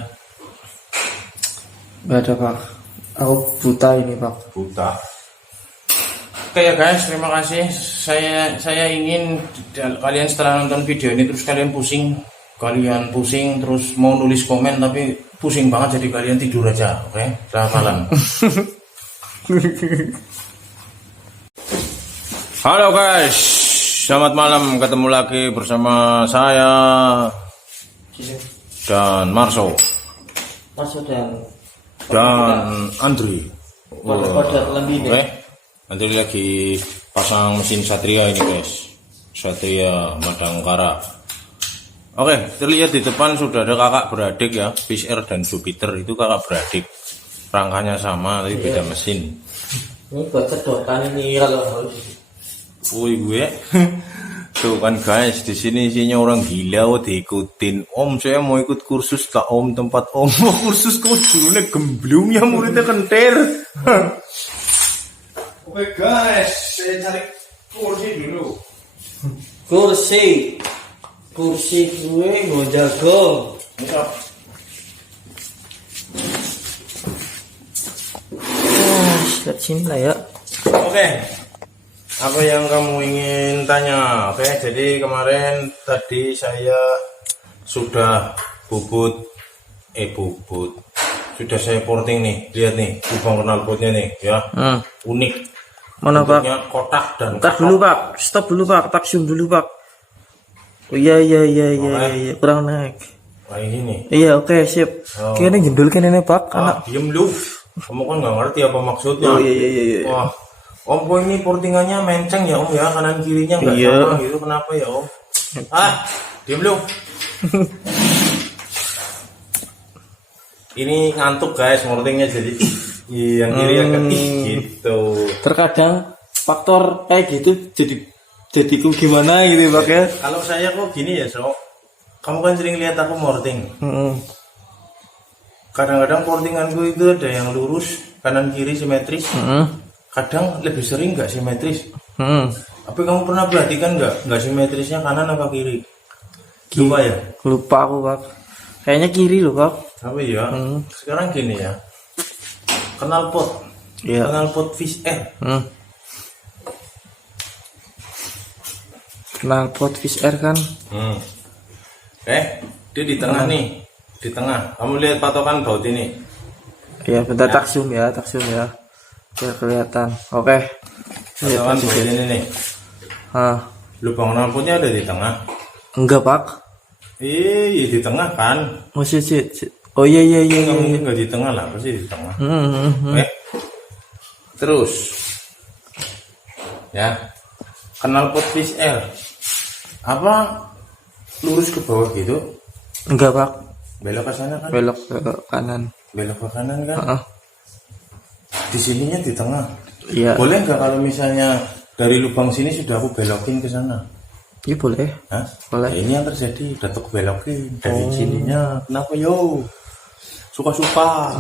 Nggak ada, Pak. Aku buta ini, Pak. Buta. Oke ya guys, terima kasih. Saya ingin kalian setelah nonton video ini terus kalian pusing terus mau nulis komen tapi pusing banget, jadi kalian tidur aja. Oke, selamat malam. Halo guys, selamat malam, ketemu lagi bersama saya dan Marso dan Andri. Oke, Andri lagi pasang mesin Satria ini guys, Satria Madangkara. Oke, terlihat di depan sudah ada kakak beradik ya, Fish Air dan Jupiter itu kakak beradik, rangkanya sama tapi beda mesin. Ini buat sedotan ini kalau harus. Woi gue, tuh kan guys, di sini isinya orang gila, diikutin. Om, saya mau ikut kursus tak om, tempat om mau kursus kok dulunya gemblung ya, muridnya kentir. Oke guys, saya cari kursi dulu. Kursi gue mau jago. Lihat sini lah ya. Oke. Apa yang kamu ingin tanya? Oke, jadi kemarin tadi saya sudah sudah saya porting nih, lihat nih lubang knalpotnya nih ya, unik. Mana Pak? Kotak dan tak dulu Pak, stop dulu Pak, tak zoom dulu Pak. Oh iya, kurang naik. Kayak gini. Iya oke, sip. Kayaknya gendul nih Pak, anak. Diem lu, kamu kan nggak ngerti apa maksudnya. Oh iya. Wah. Om, kok ini portingannya menceng ya Om ya, kanan kirinya nggak sama gitu, kenapa ya Om? Diam lu. Ini ngantuk guys, portingnya jadi yang kiri agak gitu. Terkadang faktor kayak gitu jadi gimana gitu Pak ya? Kalau saya kok gini ya kamu kan sering lihat aku porting. Kadang-kadang portinganku itu ada yang lurus, kanan kiri simetris. Kadang lebih sering nggak simetris. Tapi kamu pernah perhatikan nggak simetrisnya kanan apa kiri? Lupa ya? Lupa aku Pak. Kayaknya kiri loh Pak. Tapi ya, sekarang gini ya. Knalpot. Iya. Knalpot Fish Air. Knalpot Fish Air kan. Dia di tengah nih. Di tengah. Kamu lihat patokan baut ini. Iya, bentar tak zoom ya. Biar kelihatan. Oke. Patokan baut ini nih. Lubang knalpotnya ada di tengah. Enggak Pak. Iya di tengah kan. Masih sih. Oh iya. Kamu nggak di tengah lah, pasti di tengah. Terus. Ya. Knalpot Fish Air. Apa lurus ke bawah gitu? Enggak Pak. Belok ke sana kan? Belok ke kanan. Belok ke kanan kan? Di sininya di tengah. Iya. Boleh nggak kalau misalnya dari lubang sini sudah aku belokin ke sana? Iya boleh. Hah? Boleh. Ya, ini yang terjadi, udah aku belokin dari sininya. Kenapa yo? Suka-suka.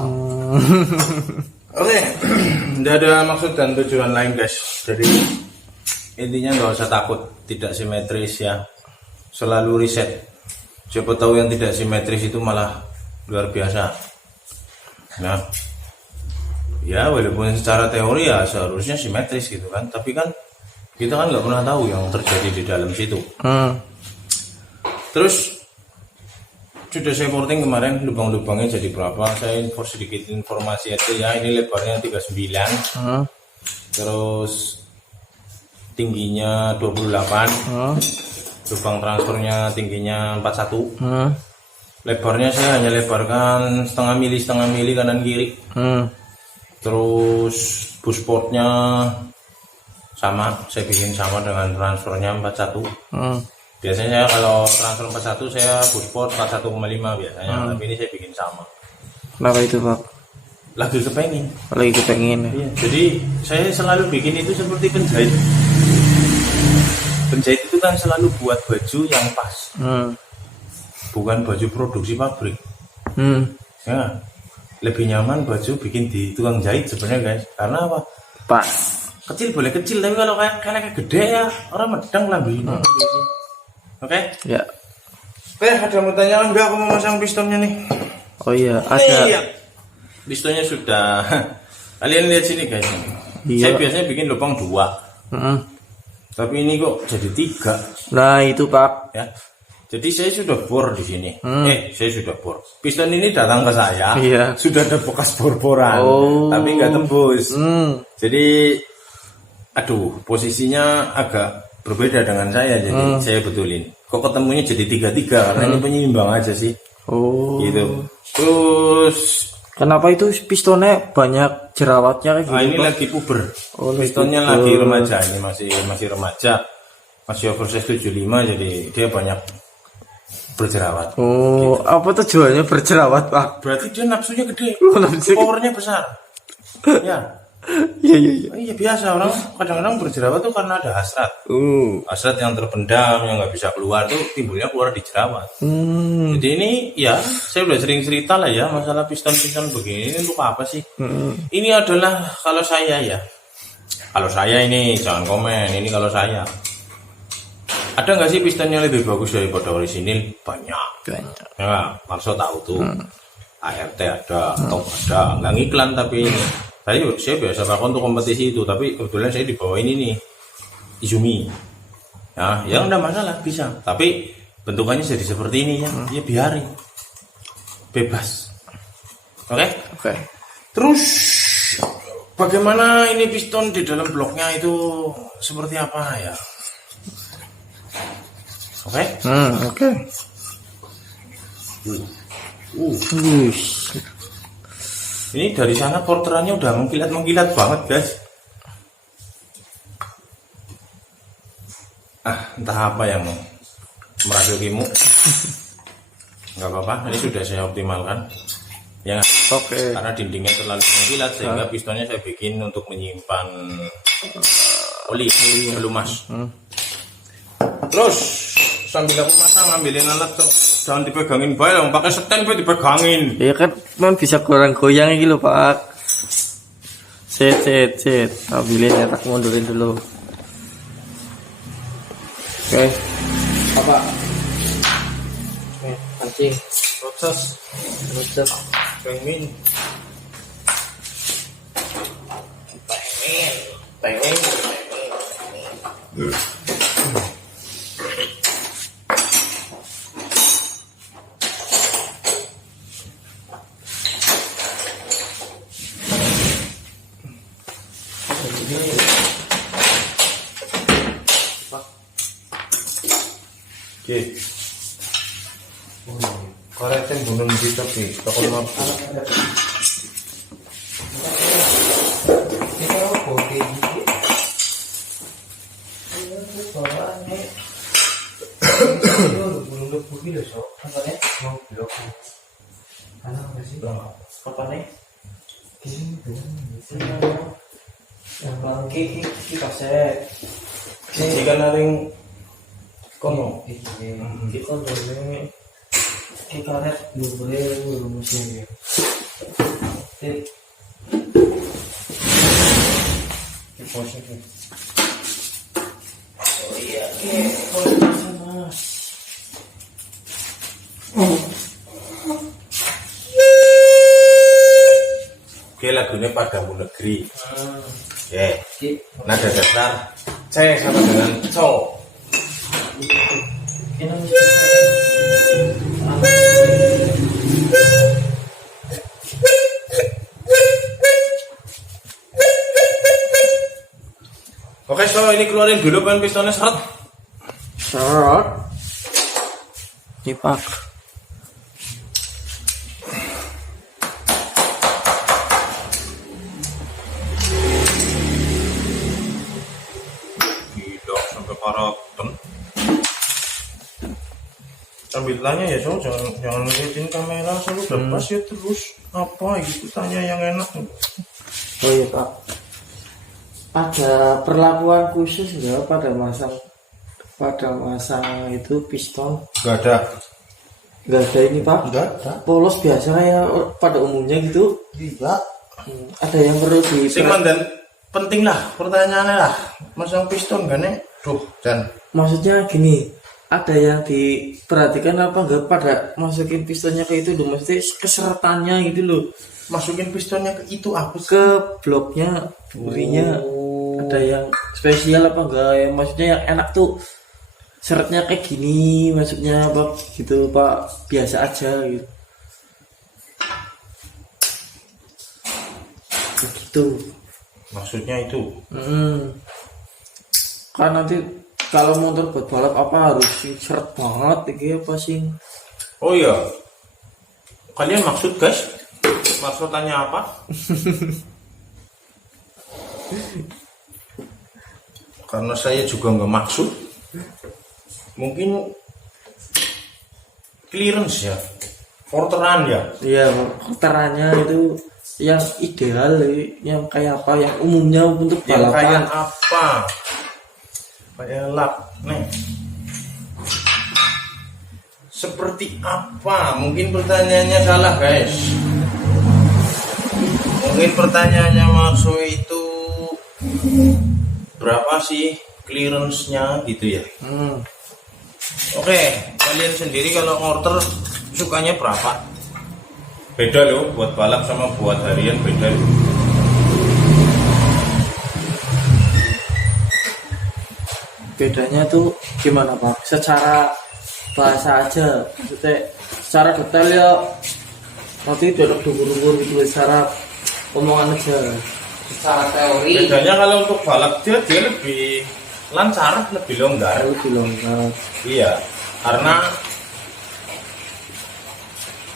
Oke, tidak ada maksud dan tujuan lain guys. Jadi intinya nggak usah takut tidak simetris ya. Selalu riset. Siapa tahu yang tidak simetris itu malah luar biasa. Nah, ya walaupun secara teori ya seharusnya simetris gitu kan, tapi kan kita kan nggak pernah tahu yang terjadi di dalam situ. Terus sudah saya porting kemarin lubang-lubangnya jadi berapa, saya sedikit informasi aja ya. Ini lebarnya 39, terus tingginya 28, lubang transfernya tingginya 41, lebarnya saya hanya lebarkan setengah mili kanan kiri. Terus bushportnya sama, saya bikin sama dengan transfernya 41. Biasanya kalau transfer 41 saya bushport 41,5 biasanya, tapi ini saya bikin sama. Kenapa itu Pak? Lagi kepengen. Lagi kepengen. Iya, jadi saya selalu bikin itu seperti penjahit. Penjahit itu kan selalu buat baju yang pas, bukan baju produksi pabrik. Ya, lebih nyaman baju bikin di tukang jahit sebenarnya guys. Karena apa? Pas. Kecil boleh kecil, tapi kalau kayak gede ya orang medang lah begini. Oke? Ya. Ada mau tanya enggak? Aku mau masang pistonnya nih. Oh iya, ada. Iya. Pistonnya sudah. Kalian lihat sini guys. Iya. Saya biasanya bikin lubang 2. Tapi ini kok jadi 3. Nah itu Pak. Ya. Jadi saya sudah bor di sini. Saya sudah bor. Piston ini datang ke saya. Iya. Sudah ada bekas bor-boran. Tapi nggak tembus. Jadi, posisinya agak berbeda dengan saya. Jadi saya betulin. Kok ketemunya jadi 3-3 karena ini penyeimbang aja sih. Gitu. Terus kenapa itu pistonnya banyak jerawatnya kayak gitu? ini lagi puber. Pistonnya puber. lagi remaja. Ini masih remaja. Masih oversize 75, jadi dia banyak berjerawat. Gitu. Apa tujuannya berjerawat Pak? Berarti dia nafsunya gede. Nafsu. Powernya besar. Ya. Iya biasa orang kadang-kadang berjerawat tuh karena ada hasrat. Hasrat yang terpendam yang nggak bisa keluar tuh timbulnya keluar di jerawat. Jadi ini ya saya udah sering cerita lah ya masalah piston-piston begini ini untuk apa sih? Ini adalah kalau saya ya. Kalau saya ini jangan komen, ini kalau saya. Ada nggak sih piston yang lebih bagus daripada orisinil? Banyak. Ya, Marso tahu tuh. ART ada, Top ada, nggak ngiklan tapi ini. Saya biasa pakai untuk kompetisi itu, tapi kebetulan saya dibawa ini nih, Izumi. Nah, ya nggak masalah, bisa. Tapi bentukannya jadi seperti ini ya, ya biarin, bebas. Oke? Terus bagaimana ini piston di dalam bloknya itu seperti apa ya? Oke? Ini dari sana porterannya udah mengkilat banget guys. Entah apa yang merasukimu. Nggak apa-apa, ini sudah saya optimalkan. Ya, karena dindingnya terlalu mengkilat sehingga pistonnya saya bikin untuk menyimpan oli pelumas. Terus sambil aku masang ngambilin alat tuh. Jangan dipegangin baik dong, pakai seten gue dipegangin. Iya kan bisa goyang-goyang gitu Pak. Sit. Ambilin ya, tak mundurin dulu. Oke. Apa? Oke, pancing. Proses. Pengen. Oke. Karetnya bunuh di tapi takut mampu. Apa nih? Yang bangki kita set. Jika naring kono. Kita dulu kita lihat dulu musim. Tip. Oh iya, mas. Oke, lagunya Padamu Negeri. Oke. Nada dasar C sama dengan CO. Oke, so ini keluarin dulu kan pistonnya seret. Cipak. Tidak sampai karakter. Sambilannya ya, so jangan ngeliatin kamera selalu bebas ya terus apa gitu, tanya yang enak. Oh iya Pak. Ada perlakuan khusus nggak pada masa itu piston? Gak ada. Nggak ada ini Pak? Enggak ada. Polos biasa ya pada umumnya gitu. Tidak. Ada yang perlu Sing dan penting lah pertanyaannya lah. Masang piston gak nih? Duh, dan maksudnya gini, ada yang diperhatikan apa enggak pada masukin pistonnya ke itu loh, maksudnya keseratannya gitu loh. masukin pistonnya ke itu apa sih? Ke bloknya, burinya. Ada yang spesial apa enggak? Yang maksudnya yang enak tuh seretnya kayak gini, maksudnya apa gitu Pak, biasa aja gitu. Begitu. Maksudnya itu. Kan nanti kalau motor buat balap apa harus seret banget iki apa sih? Oh iya. Kalian maksud guys? Maksudnya apa? Karena saya juga nggak maksud. Mungkin clearance ya, porteran ya. Iya, porterannya itu yang ideal, yang kayak apa, yang umumnya untuk Yang balapan. kayak apa? Kayak lap, nih. Seperti apa? Mungkin pertanyaannya salah guys. Mungkin pertanyaannya maksud itu berapa sih clearance-nya gitu ya? Oke, kalian sendiri kalau order sukanya berapa? Beda loh, buat balap sama buat harian beda loh. Bedanya tuh gimana Pak? Secara bahasa aja, maksudnya secara detail ya nanti duduk dukur-dukur gitu, secara omongan aja. Secara teori Bedanya kalau untuk balap dia lebih lancar, lebih longgar. lebih longgar. Iya, karena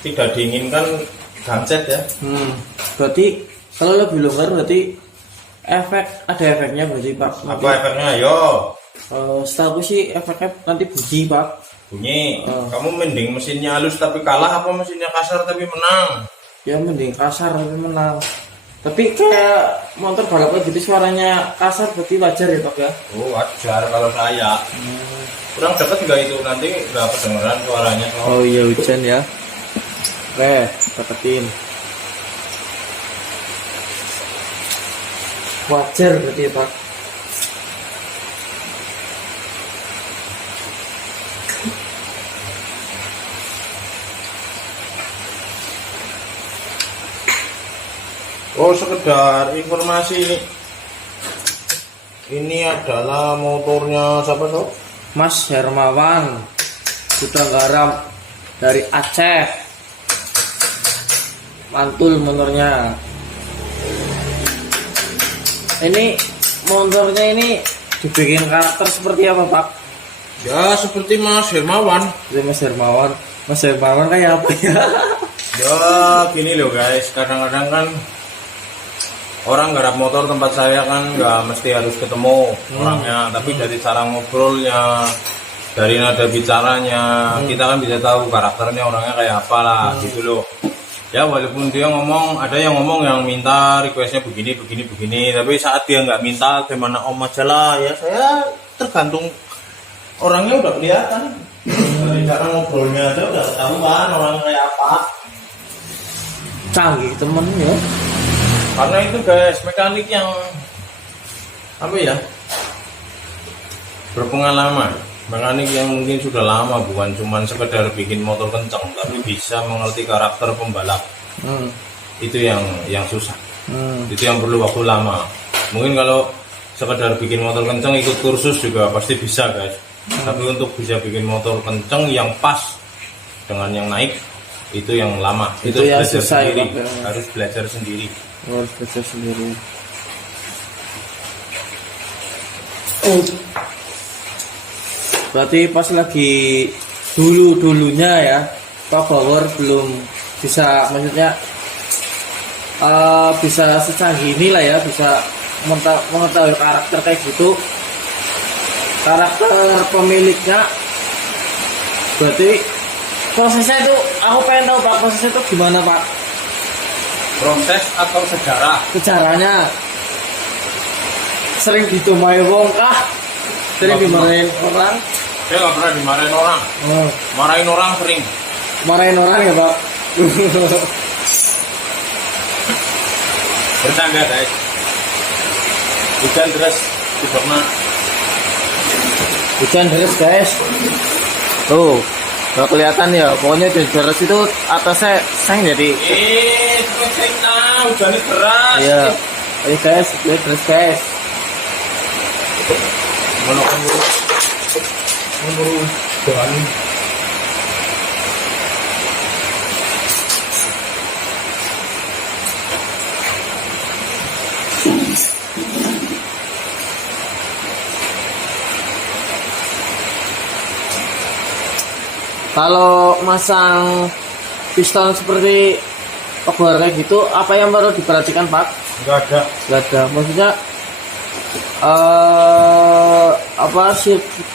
tidak diinginkan gancet ya. Berarti kalau lebih longgar berarti ada efeknya berarti Pak. Apa efeknya? Yo, Setahu sih efeknya nanti bunyi Pak. bunyi. Kamu mending mesinnya halus tapi kalah apa mesinnya kasar tapi menang? Ya mending kasar tapi menang. Tapi kayak motor balapnya gitu suaranya kasar berarti wajar ya Pak ya? Oh wajar kalau saya. Kurang dekat nggak itu, nanti nggak kedengeran suaranya. Oh iya hujan ya. Oke, deketin. wajar berarti ya Pak. Oh, sekedar informasi ini. Ini adalah motornya siapa, Sob? Mas Hermawan Putra Garam dari Aceh. Mantul motornya. Ini motornya ini dibikin karakter seperti apa Pak? Ya, seperti Mas Hermawan. Itu Mas Hermawan. Mas Hermawan kayak apa ya? Ya, gini loh guys, kadang-kadang kan orang garap motor tempat saya kan nggak mesti harus ketemu orangnya, tapi dari cara ngobrolnya, dari nada bicaranya, kita kan bisa tahu karakternya orangnya kayak apa lah, gitu loh. Ya walaupun dia ngomong, ada yang ngomong yang minta requestnya begini, tapi saat dia nggak minta, gimana om aja lah, ya saya tergantung orangnya udah kelihatan. Dari cara ngobrolnya aja udah ketahuan orangnya kayak apa. Canggih temen ya. Karena itu guys, mekanik yang apa ya, berpengalaman, mekanik yang mungkin sudah lama, bukan cuma sekedar bikin motor kencang, tapi bisa mengerti karakter pembalap. Itu yang susah. Itu yang perlu waktu lama. Mungkin kalau sekedar bikin motor kencang ikut kursus juga pasti bisa guys. Tapi untuk bisa bikin motor kencang yang pas dengan yang naik, itu yang lama. Itu yang belajar susah, sendiri, ya, harus belajar sendiri. Harus belajar sendiri. Oh. Berarti pas lagi dulunya ya, Pak Bauer belum bisa, maksudnya bisa secanggih ini lah ya, bisa mengetahui karakter kayak gitu, karakter pemiliknya. Berarti prosesnya itu, aku pengen tahu Pak, prosesnya itu gimana Pak? Proses atau sejarah? Sejarahnya sering ditumai wong kah? Sering dimarahin orang? Saya nggak pernah dimarahin orang. Marahin orang sering. Marahin orang ya Pak? Bercanda guys. Hujan deras di Borna. Hujan deras guys. Tuh, nggak kelihatan ya. Pokoknya di deras itu atasnya seng jadi. Seng nah, hujannya deras. Iya. Ayo guys, deras guys. Menurut jalan. Kalau masang piston seperti obor kayak gitu, apa yang baru diperhatikan Pak? Nggak ada. Nggak ada. Maksudnya apa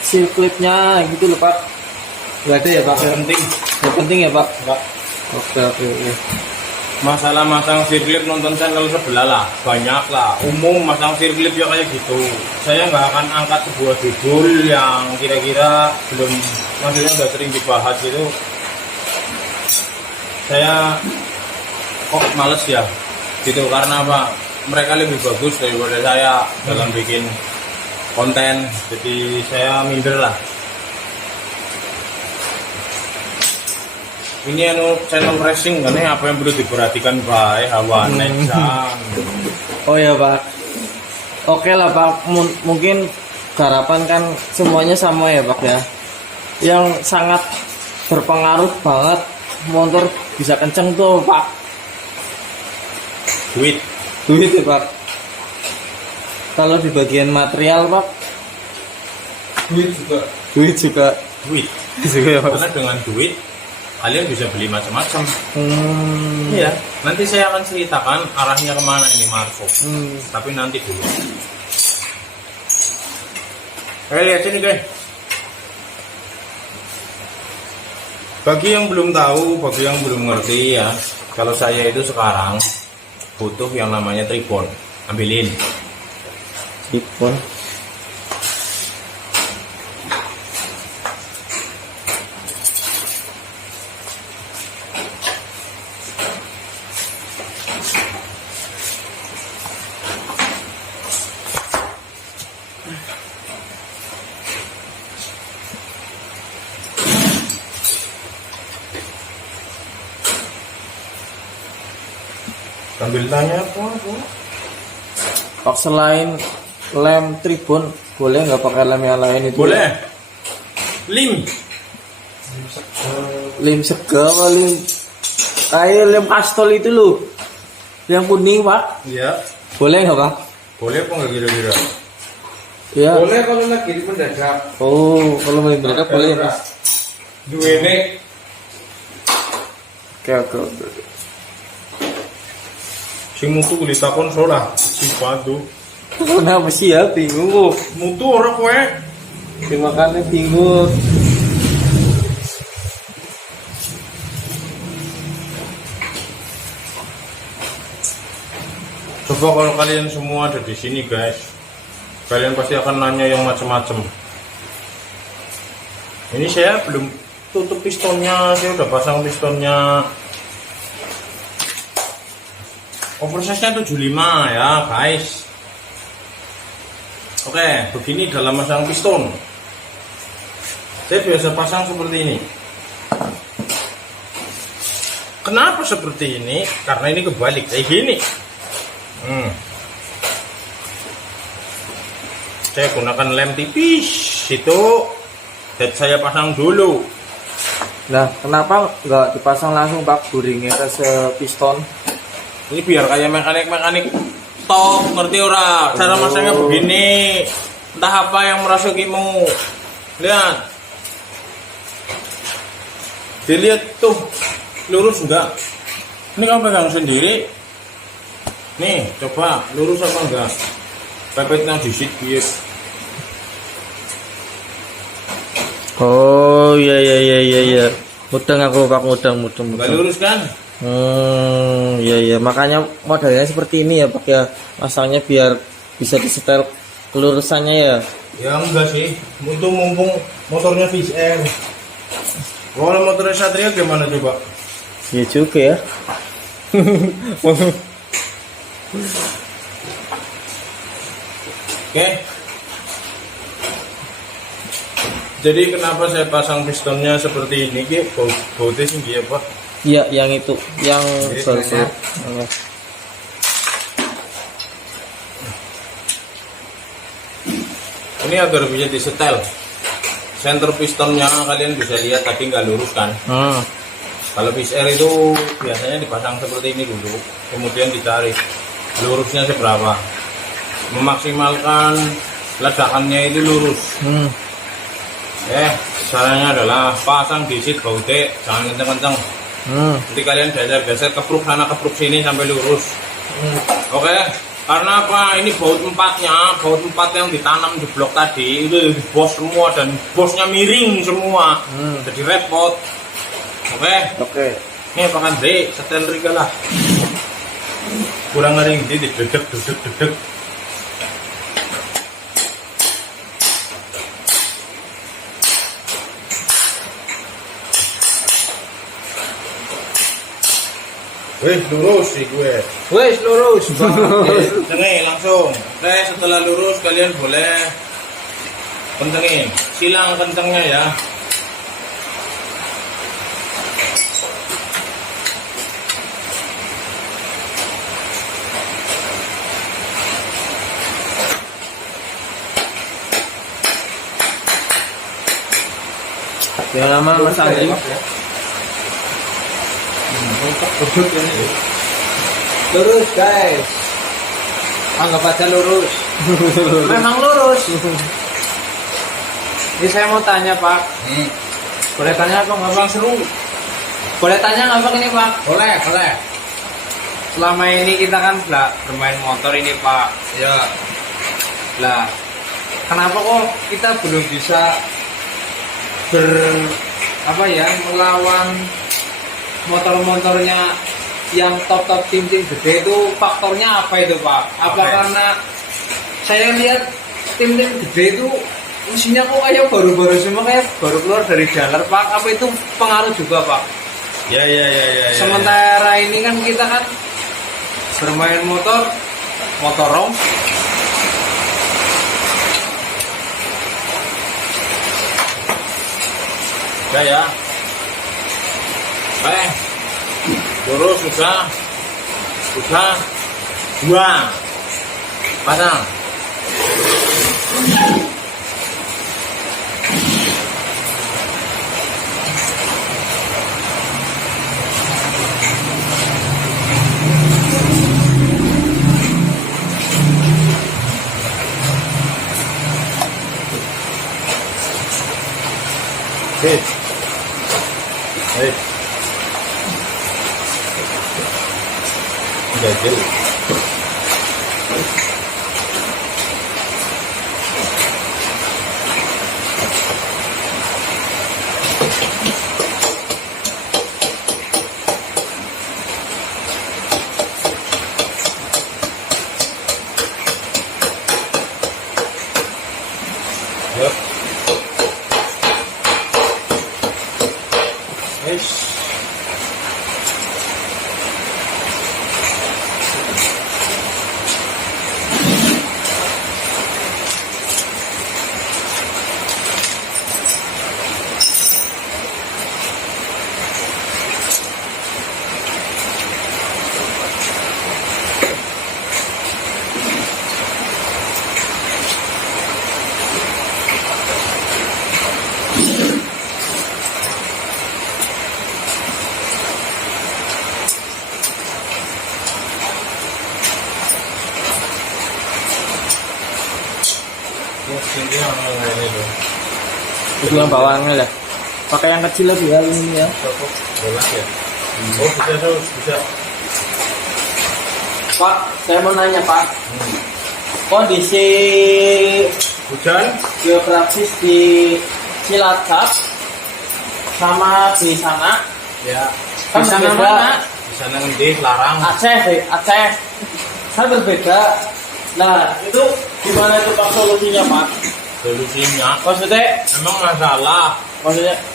sirkuitnya gitu loh Pak? Nggak ada ya Pak? Yang penting ya Pak? Nggak. Oke. Masalah masang sirklip nonton channel sebelah lah, banyak lah. Umum masang sirklip ya kayak gitu. Saya nggak akan angkat sebuah judul yang kira-kira belum, maksudnya nggak sering dibahas itu. Saya kok males ya, gitu. Karena apa? Mereka lebih bagus daripada saya dalam bikin konten. Jadi saya minder lah. Ini channel racing kan ya, apa yang perlu diperhatikan baik hawa nejan. Oh ya Pak. Oke lah Pak, mungkin garapan kan semuanya sama ya Pak ya. Yang sangat berpengaruh banget motor bisa kenceng tuh Pak. Duit ya Pak. Kalau di bagian material Pak, duit juga ya Pak. karena dengan duit kalian bisa beli macam-macam. Iya, nanti saya akan ceritakan arahnya kemana ini Marco. Tapi nanti dulu. Lihat sini guys. Bagi yang belum tahu, bagi yang belum ngerti ya, kalau saya itu sekarang butuh yang namanya tripod. Ambilin. Tripod. Sambil tanya apa? Pak, selain lem tribun boleh nggak pakai lem yang lain itu? Boleh. Lim. Lem sega apa lem? Kayak lem kastol itu loh. Yang kuning, Pak. Iya. Boleh nggak, Pak? Boleh apa nggak kira-kira? Ya. Boleh kalau lagi di mendadak. Oh, kalau mau mendadak boleh, Mas. Duene. Oke. Sing mutu kulit takon solah. Sipatu. Kenapa sih ya? Bingung kok. Mutu ora kowe. Makanya bingung. Coba kalau kalian semua ada di sini guys, kalian pasti akan nanya yang macam-macam. Ini saya belum tutup pistonnya, saya udah pasang pistonnya. Prosesnya 75 ya guys. Oke, begini dalam masang piston. Saya biasa pasang seperti ini. Kenapa seperti ini? Karena ini kebalik kayak gini. Saya gunakan lem tipis itu, dan saya pasang dulu. Nah, kenapa nggak dipasang langsung, Pak, buringnya ke piston? Ini biar kayak mekanik tok, ngerti ora? Cara masangnya begini. Entah apa yang merasukimu. Lihat. Dilihat tuh, lurus enggak? Ini kamu pegang sendiri. Nih, coba lurus apa enggak? Pepetnya disit biar. Oh, iya. Mudeng aku, Pak, mudeng. Enggak lurus kan? Iya. Makanya modelnya seperti ini ya, Pak ya. Masangnya biar bisa disetel kelurusannya ya. Ya enggak sih. Mumpung motornya VSR. Kalau motornya Satria gimana coba? Iya juga ya. Oke. Jadi kenapa saya pasang pistonnya seperti ini? Bautnya tinggi ya Pak? Iya, yang itu, yang baru. Ini agar bisa disetel. Center pistonnya kalian bisa lihat tadi nggak lurus kan? Kalau VSR itu biasanya dipasang seperti ini dulu, kemudian ditarik lurusnya seberapa, memaksimalkan ledakannya itu lurus. Caranya adalah pasang disit baute, jangan kenceng-kenceng. Nanti kalian geser kepruk sana kepruk sini sampai lurus. Oke. Karena apa? Ini baut empat yang ditanam di blok tadi itu bos semua dan bosnya miring semua, jadi repot. Oke. Nih Pak Andre, setel riga lah. Kurang ngering di dedek. Wih, lurus sih gue. Wes lurus. Kencengin langsung. Oke, setelah lurus kalian boleh kencengin. Silang kencengnya ya. Yang lama Mas Andri. Lurus guys, anggap aja lurus. Memang lurus. Ini saya mau tanya Pak. Boleh tanya apa nggak Bang? Seru. Boleh tanya nggak Bang ini Pak? Boleh. Selama ini kita kan bermain motor ini Pak. Ya. Lah, kenapa kok kita belum bisa melawan motor-motornya yang top tim gede itu? Faktornya apa itu Pak? Apa karena saya lihat tim gede itu mesinnya kok kayak baru-baru semua, kayak baru keluar dari dealer Pak? Apa itu pengaruh juga Pak? Ya. Sementara ini kan kita kan bermain motorong. Ya. Lurus susah. Udah. Buang. Pasang. Hit. Hit. Udah jauh. Yuk. Yes. Ini yang ini loh. Itu yang bawangnya lah. Pakai yang kecil lagi ya ini ya. Bola ya. Oh bisa terus bisa. Pak, saya mau nanya Pak. Kondisi Hujan. geografis di Cilacap sama di sana Ya. kan Di sana berbeda. mana? Di sana ngendi larang. Aceh kan berbeda. Nah itu gimana itu Pak solusinya Pak? Solusinya. Maksudnya Emang masalah.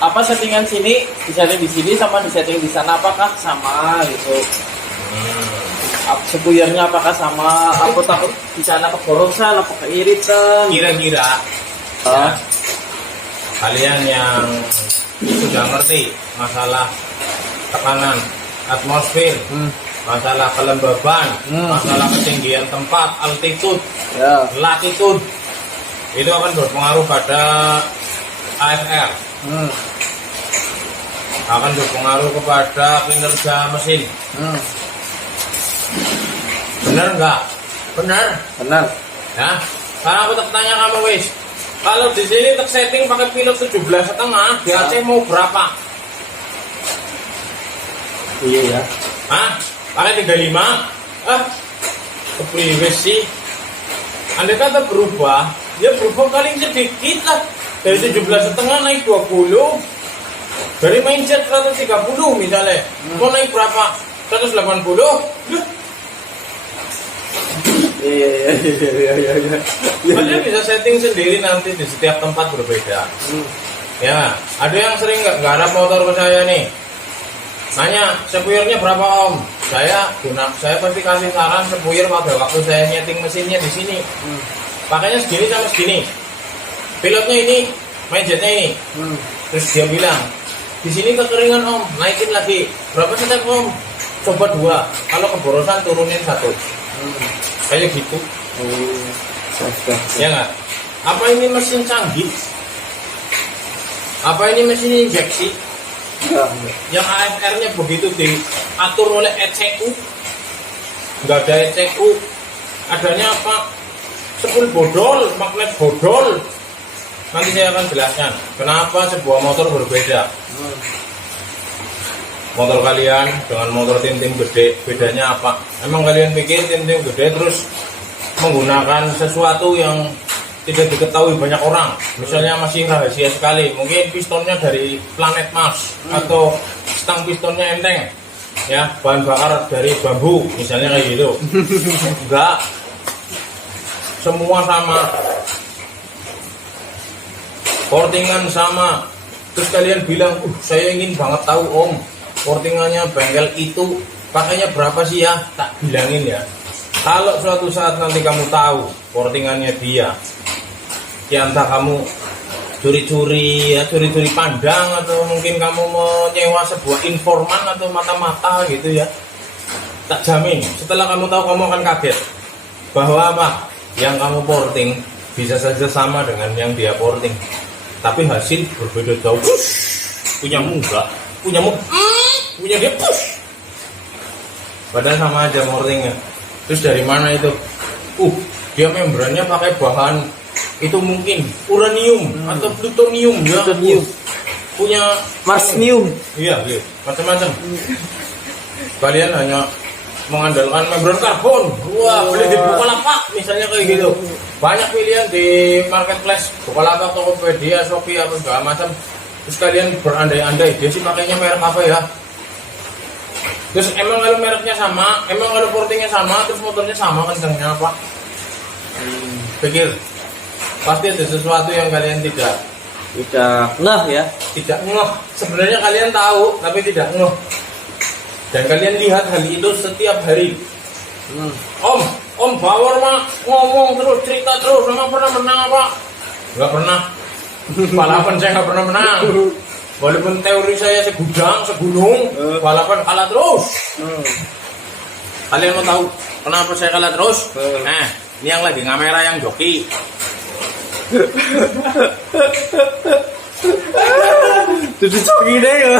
apa settingan sini di setting di sini sama di setting di sana apakah sama gitu? Sepuyernya apakah sama? Aku takut di sana keborosan apa keiritan? Kira-kira Ah. kalian yang sudah ngerti masalah tekanan atmosfer, masalah kelembaban, masalah ketinggian tempat, altitude, Ya. latitude, itu akan berpengaruh pada AFR, akan berpengaruh kepada kinerja mesin. Benar nggak? Benar. Benar. Ya. Sekarang aku tak tanya kamu wis. Kalau di sini tak setting pakai pilot 17,5, di Aceh mau berapa? Iya ya. Hah? Pakai 35? Ah, kepriwe sih? Andai kata berubah, ya berubah paling sedikit lah. Dari 17,5 naik 20. Dari mindset 130 misalnya. Mau naik berapa? 180? Duh, Iya. kalian bisa setting sendiri nanti di setiap tempat berbeda. Ya, ada yang sering nggak garap motor ke saya nih. Nanya, sepuyernya berapa om? Saya pasti kasih saran sepuyer pada waktu saya nyeting mesinnya di sini. Pakainya segini sama segini. Pilotnya ini, mindsetnya ini. Terus dia bilang, di sini kekeringan om, naikin lagi. Berapa step om? Coba 2. Kalau keborosan turunin 1. Kayak gitu. Ya nggak? Apa ini mesin canggih? Apa ini mesin injeksi? Yang AFR-nya begitu diatur oleh ECU? Nggak ada ECU. Adanya apa? Sepul bodol, magnet bodol. Nanti saya akan jelaskan kenapa sebuah motor berbeda. Motor kalian dengan motor tim-tim gede, bedanya apa? Emang kalian pikir tim-tim gede terus menggunakan sesuatu yang tidak diketahui banyak orang, misalnya masih rahasia sekali, mungkin pistonnya dari planet Mars atau stang pistonnya enteng, ya bahan bakar dari bambu, misalnya kayak gitu. Enggak, semua sama, portingan sama. Terus kalian bilang, saya ingin banget tahu om, portingannya bengkel itu pakainya berapa sih ya? Tak bilangin ya. Kalau suatu saat nanti kamu tahu portingannya dia, ya entah kamu curi-curi pandang atau mungkin kamu menyewa sebuah informan atau mata-mata gitu ya. tak jamin setelah kamu tahu kamu akan kaget bahwa apa yang kamu porting bisa saja sama dengan yang dia porting, tapi hasil berbeda jauh. Punyamu enggak, punyamu punya dia push, padahal sama aja portingnya. Terus dari mana itu? Dia membrannya pakai bahan itu mungkin uranium atau plutonium ya. Plutonium. Punya Marsnium. Iya, iya, macam-macam. Kalian hanya mengandalkan membran karbon. Wah, beli di Bukalapak misalnya kayak gitu. Banyak pilihan di marketplace, Bukalapak, Tokopedia, Shopee apa segala macam. Terus kalian berandai-andai, dia sih pakainya merek apa ya? Terus emang kalau mereknya sama, emang kalau portingnya sama, terus motornya sama kencangnya apa? Pikir, pasti ada sesuatu yang kalian tidak Ngeh ya. tidak ngeh. Sebenarnya kalian tahu tapi tidak ngeh. Dan kalian lihat hal itu setiap hari. Om Bawor mah ngomong terus, cerita terus, sama pernah menang apa? Enggak pernah. Balapan saya enggak pernah menang. Walaupun teori saya segunung, balapan kalah terus. Kalian mau tahu kenapa saya kalah terus? Nah, ini yang lagi ngamera yang joki. Tuh gini ya.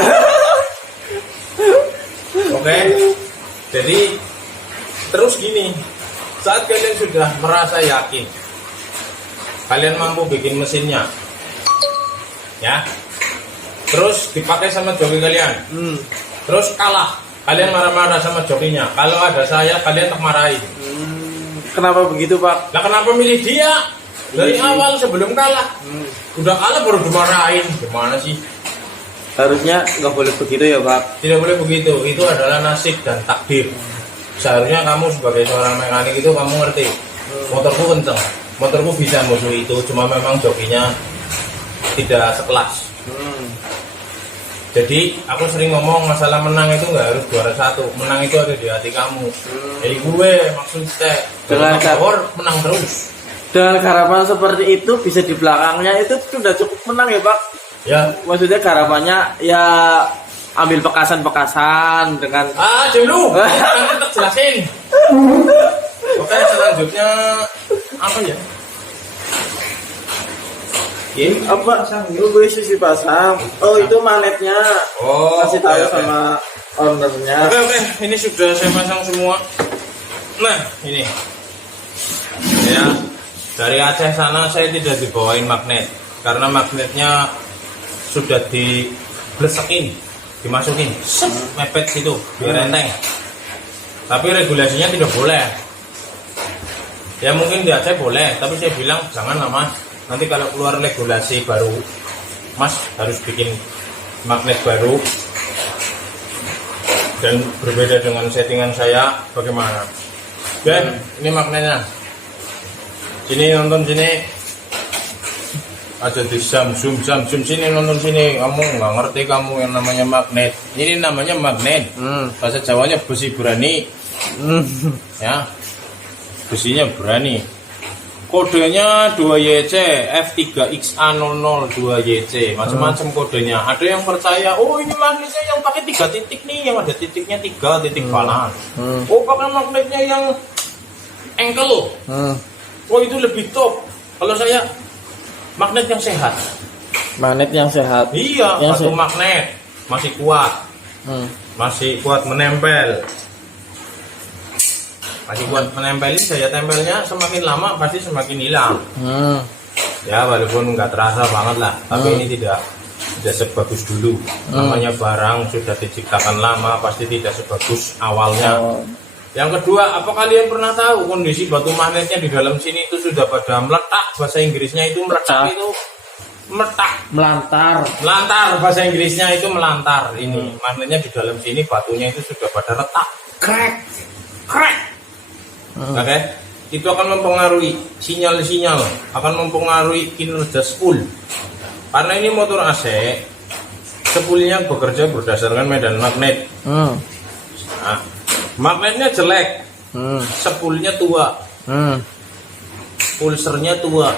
Oke. Jadi terus gini, saat kalian sudah merasa yakin kalian mampu bikin mesinnya, ya, terus dipakai sama joki kalian, terus kalah, kalian marah-marah sama jokinya. Kalau ada saya, kalian tak marahin. Kenapa begitu, Pak? Lah kenapa milih dia? Dari awal sebelum kalah, udah kalah baru dimarahin. Gimana sih? Harusnya nggak boleh begitu ya, Pak. Tidak boleh begitu. Itu adalah nasib dan takdir. Seharusnya kamu sebagai seorang mekanik itu kamu ngerti. Motorku kenceng, motorku bisa musuh itu. Cuma memang jokinya tidak sekelas. Jadi aku sering ngomong masalah menang itu nggak harus juara satu. Menang itu ada di hati kamu. Jadi gue maksudnya Dengan power menang terus. Dengan harapan seperti itu bisa di belakangnya itu sudah cukup menang ya, Pak. Ya. Maksudnya harapannya ya ambil pekasan-pekasan dengan Dulu nanti tak jelasin. Oke, selanjutnya apa ya? apa gue sisi pasang. Oh, itu magnetnya. Oh, Kasih tahu oke. sama ownernya. Oke, ini sudah saya pasang semua. Nah, ini ya, dari Aceh sana saya tidak dibawain magnet karena magnetnya sudah diblesekin, dimasukin, mepet situ biar enteng. Tapi regulasinya tidak boleh. Ya mungkin di Aceh boleh, tapi saya bilang jangan lah Mas. Nanti kalau keluar regulasi baru, Mas harus bikin magnet baru dan berbeda dengan settingan saya. Bagaimana? Dan ini magnetnya. Sini nonton sini. Ada di zoom sini, nonton sini. Kamu nggak ngerti kamu yang namanya magnet. Ini namanya magnet. Bahasa Jawanya besi berani. Ya, besinya berani. Kodenya 2YC F3XA002YC, macam-macam kodenya. Ada yang percaya, oh ini magnetnya yang pakai 3 titik nih, yang ada titiknya 3 titik balas. Oh pakai magnetnya yang engkel. Oh itu lebih top. Kalau saya magnet yang sehat. Magnet yang sehat. Iya, Yang satu magnet masih kuat, masih kuat menempel. Masih kuat menempelin, saya tempelnya semakin lama pasti semakin hilang. Ya walaupun nggak terasa banget lah, tapi ini tidak sebagus dulu. Namanya barang sudah diciptakan lama pasti tidak sebagus awalnya. Yang kedua, apa kalian pernah tahu kondisi batu magnetnya di dalam sini itu sudah pada meletak? Bahasa Inggrisnya itu meletak itu meletak. Melantar bahasa Inggrisnya itu melantar. Ini magnetnya di dalam sini batunya itu sudah pada retak. Crack. Oke, itu akan mempengaruhi sinyal-sinyal, akan mempengaruhi kinerja spool. Karena ini motor AC, spoolnya bekerja berdasarkan medan magnet. Nah, magnetnya jelek, spoolnya tua, pulsernya tua,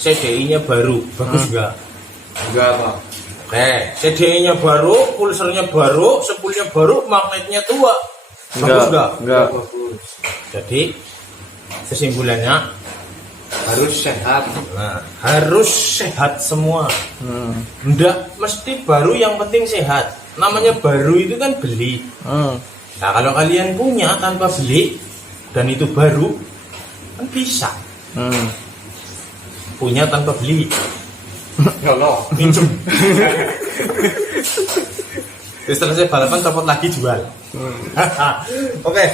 CDI-nya baru, bagus nggak? Enggak, Pak. Oke, CDI-nya baru, pulsernya baru, spoolnya baru, magnetnya tua. Enggak. Jadi kesimpulannya Harus sehat. harus sehat semua. Enggak mesti baru, yang penting sehat. Namanya baru itu kan beli. Nah kalau kalian punya tanpa beli dan itu baru, kan bisa. Punya tanpa beli. Kalau Minjem. Terus selesai balapan copot lagi jual. Oke.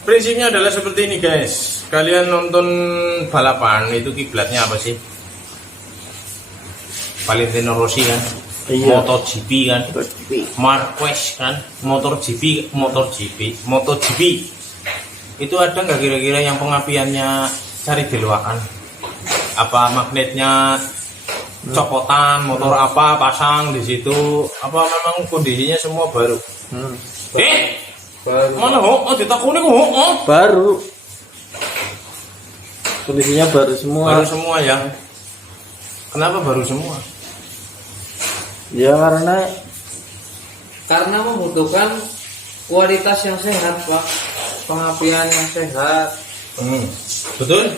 Prinsipnya adalah seperti ini guys. Kalian nonton balapan itu kiblatnya apa sih? Valentino Rossi kan, Iya. MotoGP kan, Marquez kan, MotoGP. Itu ada nggak kira-kira yang pengapiannya cari belokan? Apa magnetnya copotan, motor apa pasang di situ? Apa memang kondisinya semua baru? baru. Mana ho? Oh ditakuni kok ho? Baru. Kondisinya baru semua. Baru semua ya. Kenapa baru semua? Ya Karena membutuhkan kualitas yang sehat, Pak. Pengapian yang sehat. Betul?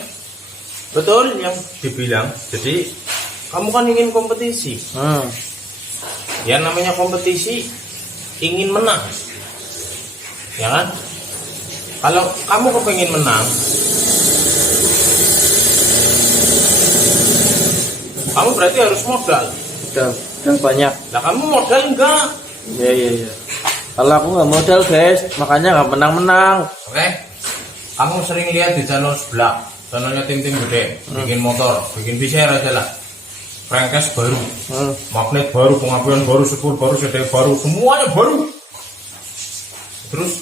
Betul yang dibilang. Jadi kamu kan ingin kompetisi. Ya namanya kompetisi ingin menang. Ya kan? Kalau kamu kepengen menang, kamu berarti harus modal. udah banyak. Nah kamu modal enggak? Iya. Kalau aku nggak modal guys, makanya nggak menang-menang. Oke? Kamu sering lihat di channel sebelah, channelnya tim-tim gede, bikin motor, bikin bisher aja lah. Crankcase baru, magnet baru, pengapian baru, sepul baru, sedek baru, semuanya baru. Terus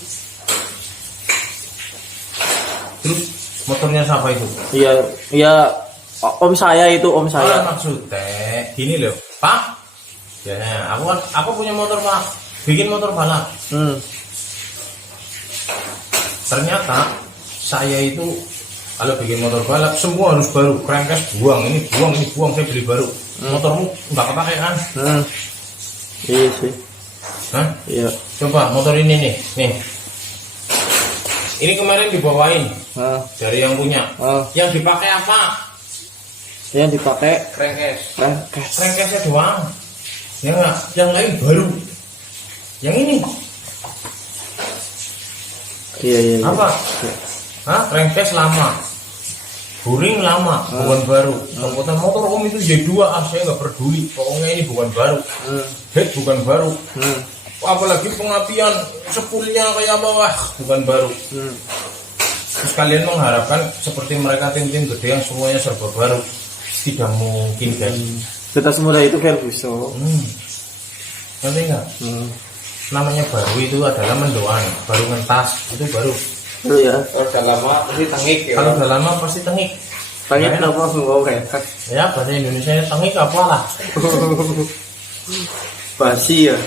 motornya siapa itu? Iya, om saya itu om saya. Maksudnya gini loh, Pak. Ya, aku punya motor Pak, bikin motor balap. Ternyata saya itu kalau bikin motor balap semua harus baru, crankcase buang, ini buang, saya beli baru. Motormu nggak kepake kan? Iya sih. Hah? Iya. Coba motor ini nih. Ini kemarin dibawain dari yang punya. Yang dipakai apa? Yang dipakai Crankcase. Crankcase doang. Ya nggak? Yang lain baru. Yang ini Iya. apa? Hah? Crankcase lama. Buring lama, bukan baru. Komputer motor om itu Y2, saya nggak peduli. Pokoknya ini bukan baru. Head bukan baru. Apalagi pengapian sepulnya kayak bawah, bukan baru. Terus kalian mengharapkan seperti mereka tim-tim gede yang semuanya serba baru, tidak mungkin guys. Kita semudah itu Ferguson. Ngerti nggak? Namanya baru itu adalah mendoan, baru ngentas itu baru. Itu ya. Kalau udah lama pasti tengik ya. Kalau udah lama pasti tengik. Tanya kenapa nggak kayak Ya bahasa Indonesia tengik apa lah? basi ya.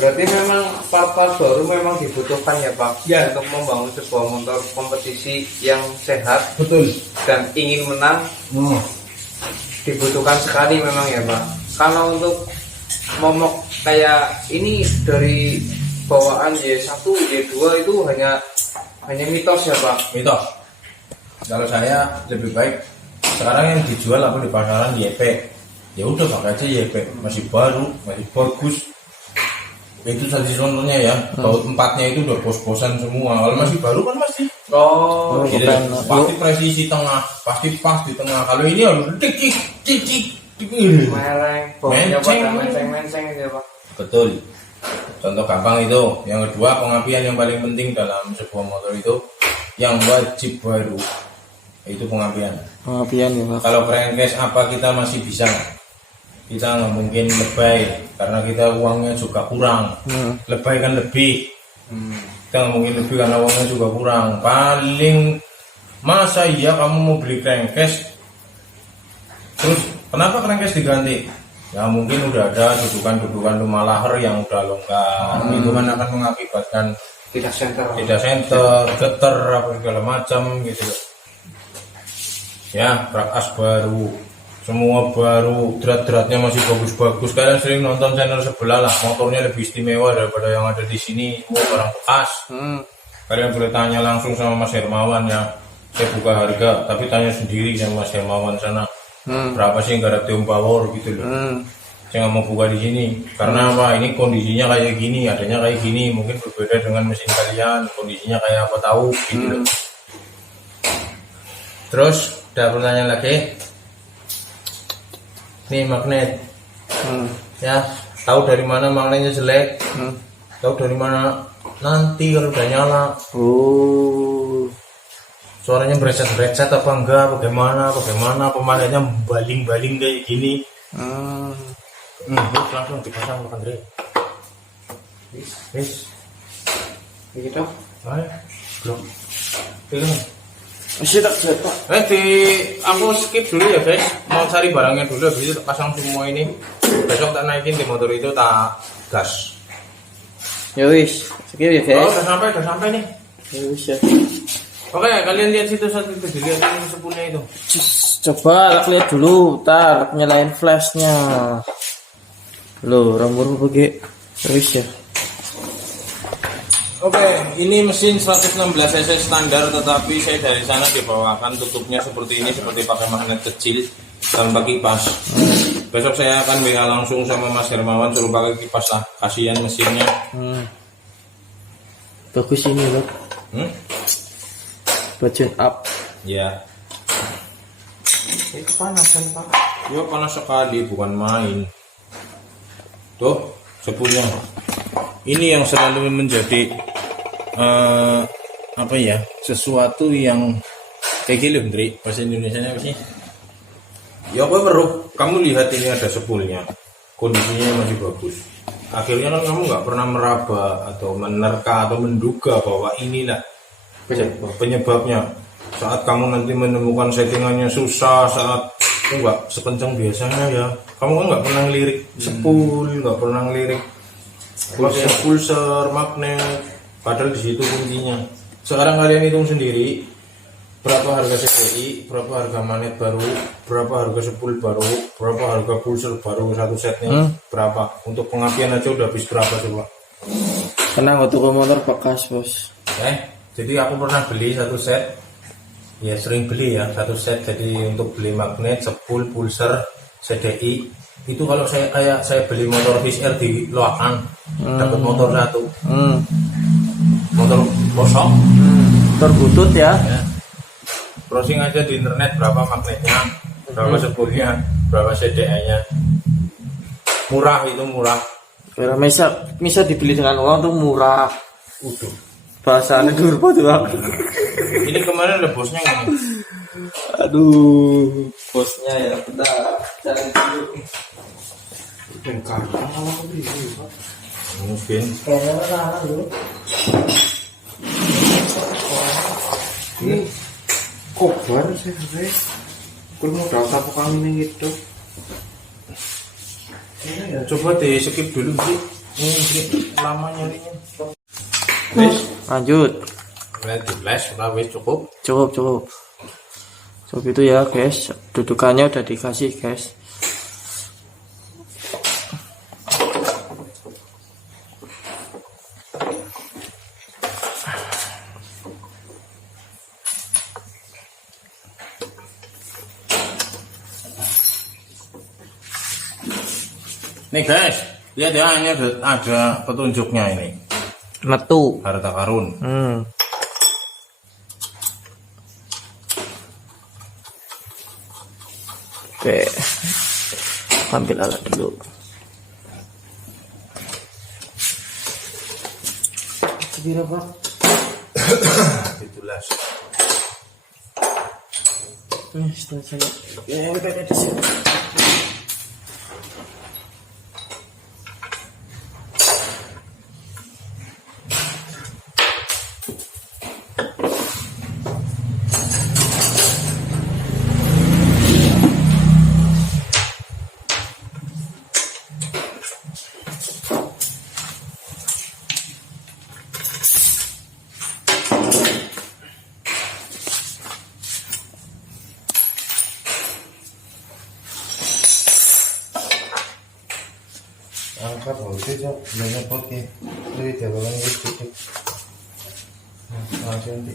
Berarti memang part-part baru memang dibutuhkan ya Pak. Ya. Untuk membangun sebuah motor kompetisi yang sehat. Betul. Dan ingin menang dibutuhkan sekali memang ya Pak. Kalau untuk momok kayak ini dari bawaan Y1, Y2 itu hanya mitos ya Pak. Mitos. Kalau saya lebih baik sekarang yang dijual apa di pasaran YP. Ya udah pakai aja YP, masih baru, masih bagus. Itu tadi contohnya ya, baut empatnya itu udah bos-bosan semua. Kalau masih baru kan masih gitu, pasti presisi tengah, pasti pas di tengah. Kalau ini harus cik Meleng, baunya pada menceng-menceng gitu ya Pak. Betul. Contoh gampang itu. Yang kedua, pengapian yang paling penting dalam sebuah motor itu yang wajib baru. Itu pengapian. Pengapian ya Pak. Kalau crankcase apa kita masih bisa? Kita nggak mungkin lebay karena kita uangnya juga kurang. Lebay kan lebih. Kita nggak mungkin lebih karena uangnya juga kurang. Paling masa iya kamu mau beli crankcase terus kenapa crankcase diganti? Ya mungkin udah ada dudukan rumah lahar yang udah longgar. Itu kan akan mengakibatkan Tidak center, getar apa segala macam gitu. Ya, brak as baru. semua baru, drat-dratnya masih bagus-bagus. Kalian sering nonton channel sebelah lah, motornya lebih istimewa daripada yang ada di sini, semua barang bekas. Kalian boleh tanya langsung sama Mas Hermawan ya. Saya buka harga, tapi tanya sendiri sama Mas Hermawan sana. Berapa sih Garatium Power gitu loh. Saya nggak mau buka di sini karena apa? Ini kondisinya kayak gini, adanya kayak gini, mungkin berbeda dengan mesin kalian. Kondisinya kayak apa tahu gitu loh. Terus ada pertanyaan lagi? Nih magnet. Ya, tahu dari mana magnetnya jelek? Tahu dari mana nanti kalau udah nyala? Oh. Suaranya berecet-berecet apa enggak? Bagaimana? Pemakaiannya baling-baling kayak gini. Langsung dipasang ke Andre. Wis. Begitu. Ayo. Belum. Belum. Masih tak cetak. Aku skip dulu ya guys. Mau cari barangnya dulu, habis itu pasang semua ini. Besok tak naikin di motor itu, tak gas. Ya wis, skip ya Oh, guys. udah sampai nih. Ya wis ya. Oke, kalian lihat situ satu itu, dilihat ini sepulnya itu. Coba lihat dulu, tar nyalain flashnya. Loh, rambut pergi. Ya wis ya. Oke, ini mesin 116 cc standar, tetapi saya dari sana dibawakan tutupnya seperti ini, seperti pakai magnet kecil tanpa kipas. Besok saya akan WA langsung sama Mas Hermawan suruh pakai kipas lah, kasihan mesinnya. Bagus ini loh. Budget up. Ya. Itu panasan Pak. Ya panas sekali, bukan main. Tuh, sepulnya. Ini yang selalu menjadi apa ya, sesuatu yang kayak gini loh, Ndri. Bahasa Indonesianya apa sih? Ya aku baru, kamu lihat ini ada sepulnya, kondisinya masih bagus. Akhirnya kan kamu nggak pernah meraba atau menerka atau menduga bahwa inilah penyebabnya. Saat kamu nanti menemukan settingannya susah, saat enggak sekencang biasanya ya, kamu kan nggak pernah ngelirik sepul, nggak pernah ngelirik pulser, magnet, padahal di situ kuncinya. Sekarang kalian hitung sendiri berapa harga CDI, berapa harga magnet baru, berapa harga sepul baru, berapa harga pulser baru satu setnya, berapa. Untuk pengapian aja udah habis berapa coba. Tenang, untuk motor bekas bos. Jadi aku pernah beli satu set, ya sering beli ya satu set. Jadi untuk beli magnet, sepul, pulser, CDI itu kalau saya beli motor XR di Loakan, dapat motor satu, motor kosong, Terbutut ya. browsing aja di internet berapa magnetnya, berapa sepulnya, berapa CDI-nya, murah, itu murah. Karena bisa dibeli dengan uang tuh murah. Udah. Bahasanya dulu tuh aku. Ini kemarin ada bosnya nggak nih? Aduh, bosnya ya bentar. Cari dulu. Dan karena kalau beli Pak. Mungkin. Kayaknya mana dulu. Ini kobar saya. Kalau mau daftar tukang ini gitu. Coba deh skip dulu sih. Ini lama nyarinya. Lanjut. Flash udah wes cukup. Cukup itu ya guys, dudukannya udah dikasih guys. Nih guys, lihat ya, ini ada petunjuknya ini. Metu. Harta karun. Oke, ambil alat dulu. Segera Pak. Itulah. Setelah saya ada di sini. angkat hose cok banyak pakai duit ya bang ini sedikit langsung nanti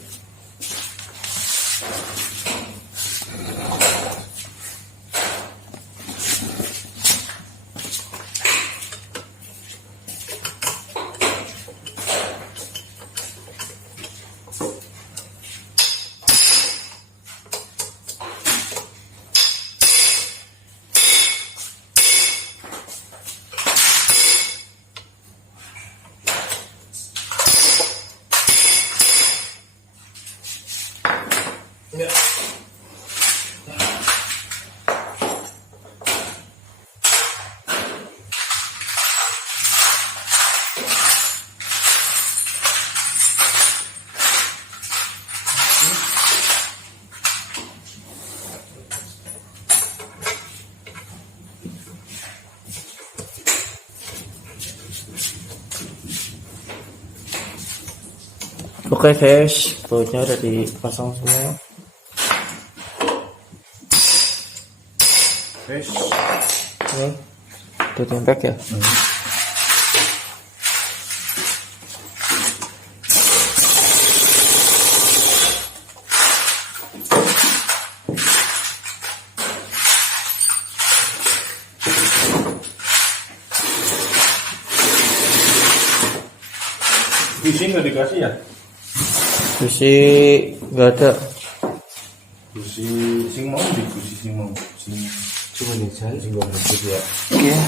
Ya. Oke guys, bautnya udah dipasang semua. guys Ini udah tempek ya. busi nggak dikasih ya Busi nggak ada. busi sing mau di busi sing mau sing Cuma nih saya juga ngerti ya. Iya.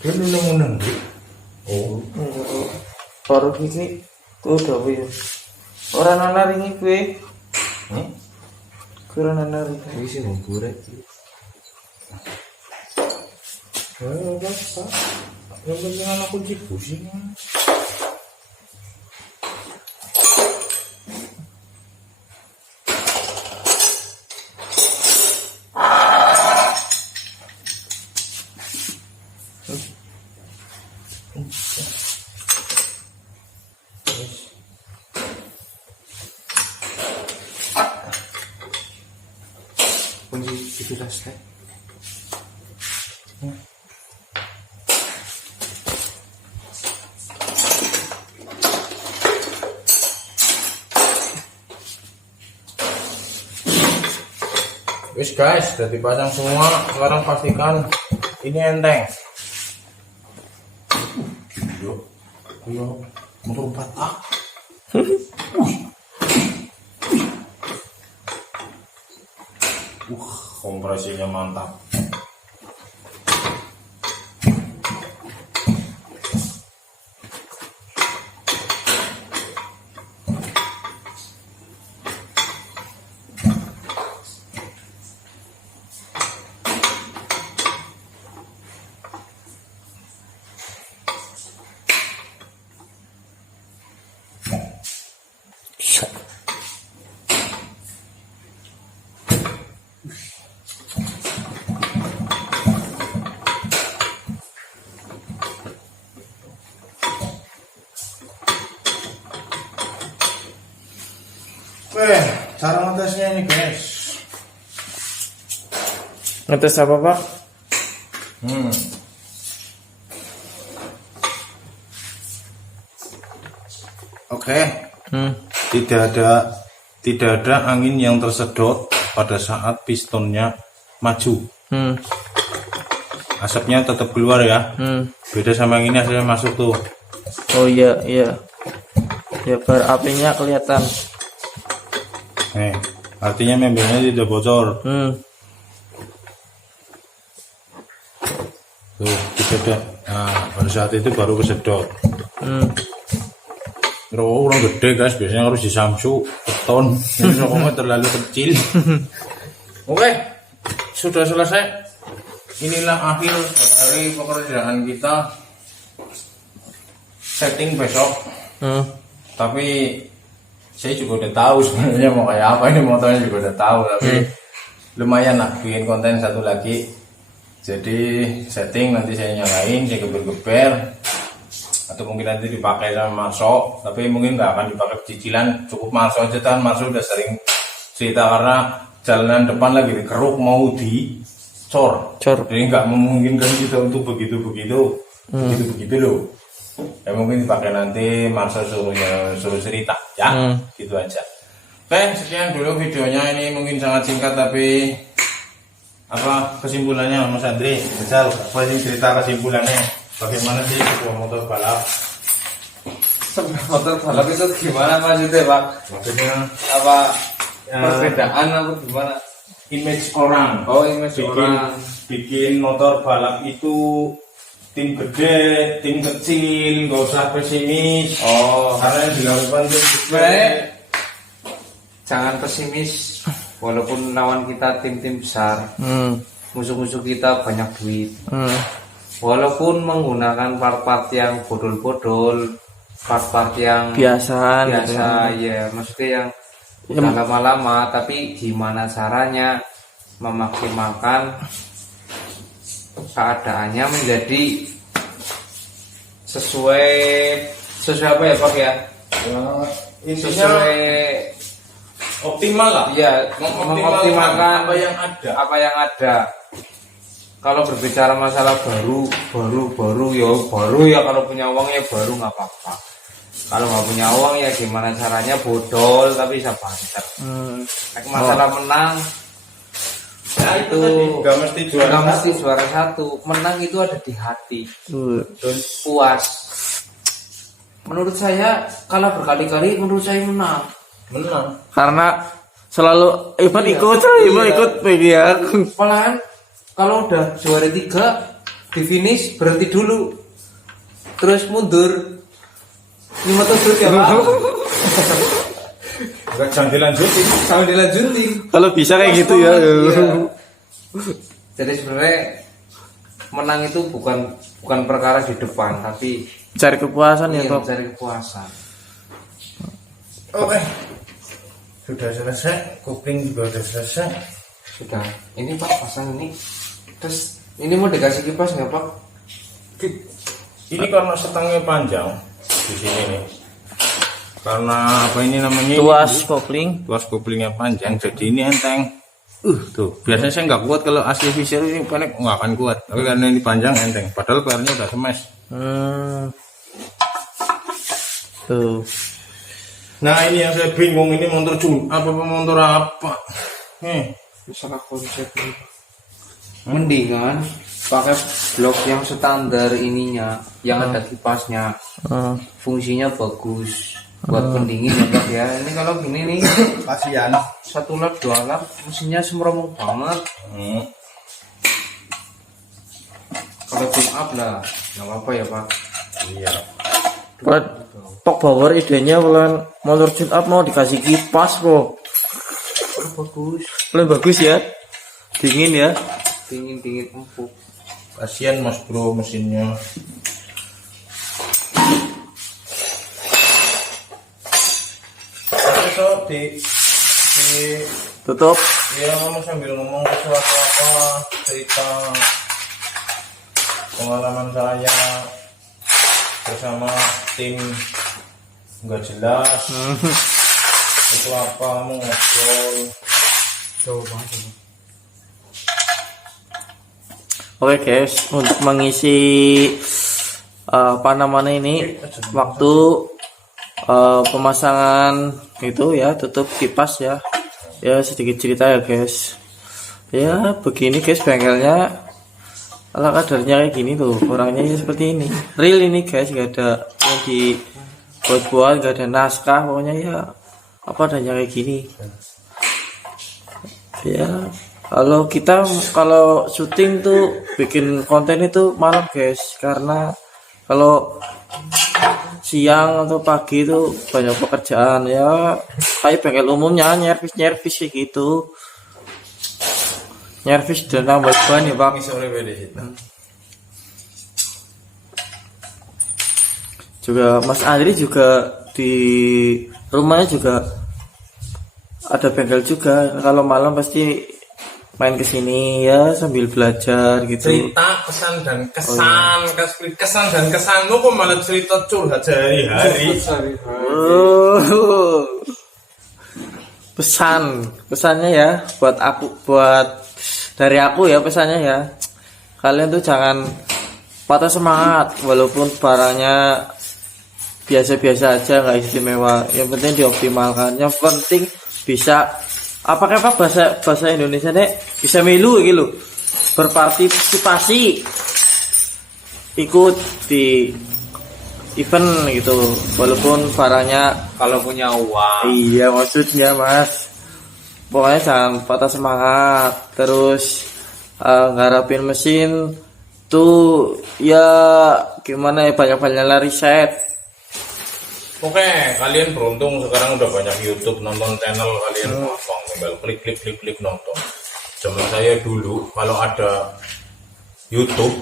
kan undang-undang Oh, Baru ini tuh udah ya. Orang nanaringi gue. Kurang nanaringi. ini sih mau burek. apa yang penting anak kunci busi Kunci itu dasar. Wis guys, udah dipasang semua. Sekarang pastikan ini enteng. Yuk, ayo, motor 4A. Kompresinya mantap. Cara ngetesnya ini guys. Ngetes apa pak? Oke. Tidak ada angin yang tersedot pada saat pistonnya maju. Asapnya tetap keluar ya. Beda sama yang ini asapnya masuk tuh. Oh iya iya. Ya biar apinya kelihatan. Artinya membernya tidak bocor. Tuh, kita nah, pada saat itu baru kesedot. Orang gede guys, biasanya harus di Samsu, beton. Ini sokongnya terlalu kecil. Oke, sudah selesai. Inilah akhir dari pekerjaan kita. Setting besok. Tapi saya juga udah tahu sebenarnya mau kayak apa, ini motornya juga udah tahu, tapi lumayan lah bikin konten satu lagi. Jadi setting nanti saya nyalain, saya geber-geber, atau mungkin nanti dipakai sama Marso, tapi mungkin nggak akan dipakai cicilan, cukup Marso aja kan. Marso udah sering cerita karena jalanan depan lagi dikeruk mau cor. Cor. Jadi nggak memungkinkan kita untuk begitu loh. Ya mungkin dipakai nanti masa suruh cerita ya, gitu aja. Oke, sekian dulu videonya, ini mungkin sangat singkat tapi apa kesimpulannya Mas Andri? Misal apa sih cerita kesimpulannya? Bagaimana sih sebuah motor balap? Sebuah motor balap itu gimana maksudnya Pak? Maksudnya Apa perbedaan apa gimana? image orang. Oh, image orang. Bikin motor balap itu tim gede, tim kecil, nggak usah pesimis. Oh, Karena yang dilakukan itu sebenarnya jangan pesimis. Walaupun lawan kita tim-tim besar, musuh-musuh kita banyak duit. Walaupun menggunakan part-part yang bodol-bodol, part-part yang Biasa ya, maksudnya yang udah lama-lama, tapi gimana caranya memaksimalkan keadaannya menjadi sesuai apa ya Pak ya? intinya Sesuai optimal lah. ya, mengoptimalkan apa yang ada. Kalau berbicara masalah baru ya kalau punya uang ya baru nggak apa-apa. Kalau nggak punya uang ya gimana caranya bodol tapi bisa banter. Masalah menang Nah, itu nggak mesti juara nggak mesti juara satu. Menang itu ada di hati, terus puas. Menurut saya kalau berkali-kali menurut saya menang. Karena selalu ikut ya. Malahan kalau udah juara 3 di finish berhenti dulu, terus mundur 5 tusuk ya Pak. Jangan dilanjutin. Kalau bisa kayak gitu ya. Iya. Jadi sebenarnya menang itu bukan perkara di depan, tapi Cari kepuasan ya Pak. mencari kepuasan. Oke. Sudah selesai, kuping juga sudah selesai. Sudah. Ini Pak pasang ini. Terus ini mau dikasih kipas nggak Pak? Ini karena setangnya panjang di sini nih. Karena apa ini namanya? Tuas kopling. Tuas koplingnya panjang, jadi ini enteng. Tuh, biasanya saya nggak kuat kalau asli Fisher ini panik nggak akan kuat. Tapi karena ini panjang enteng. Padahal PR-nya udah smash. Tuh. Nah ini yang saya bingung, ini motor motor apa? Salah konsep ini. Mendingan pakai blok yang standar ininya, yang ada kipasnya. Fungsinya bagus buat pendingin ya Pak ya. Ini kalau gini nih Kasihan. 1 lap 2 lap mesinnya semromong banget. Kalau tune up lah nggak apa-apa ya Pak. Iya. Buat Pak Bauer idenya pelan motor tune up mau dikasih kipas kok. Bagus, Bagus ya. Dingin ya. dingin empuk. Kasihan Mas Bro mesinnya. Besok di Tutup. ya kamu sambil ngomong sesuatu apa, cerita pengalaman saya bersama tim nggak jelas. Itu apa kamu ngobrol. Coba. Oke guys, untuk mengisi apa namanya ini waktu pemasangan itu ya, tutup kipas ya. Ya sedikit cerita ya guys. Ya begini guys bengkelnya. Ala kadarnya kayak gini tuh, orangnya ya seperti ini. Real ini guys, gak ada yang dibuat-buat, gak ada naskah, pokoknya ya apa adanya kayak gini. Ya kalau syuting tuh bikin konten itu malam guys, karena kalau siang atau pagi itu banyak pekerjaan ya, kayak bengkel umumnya nyervis kayak gitu, nyervis dan nambah ban ya Pak. Juga Mas Andri juga di rumahnya juga ada bengkel juga, kalau malam pasti main kesini ya sambil belajar gitu. Cerita kesan dan kesanmu kok malah cerita curhat sehari-hari. Pesannya ya buat dari aku ya pesannya ya, kalian tuh jangan patah semangat walaupun barangnya biasa-biasa aja, nggak istimewa. Yang penting dioptimalkan, yang penting bisa apa kayak bahasa Indonesia nih, bisa milu gitu, berpartisipasi, ikut di event gitu walaupun barangnya, Kalau punya uang. iya maksudnya mas, pokoknya jangan patah semangat. Terus ngarapin mesin tuh ya gimana ya, banyak-banyaklah riset. Oke, kalian beruntung sekarang udah banyak YouTube, nonton channel kalian gampang, tinggal klik nonton. Zaman saya dulu kalau ada YouTube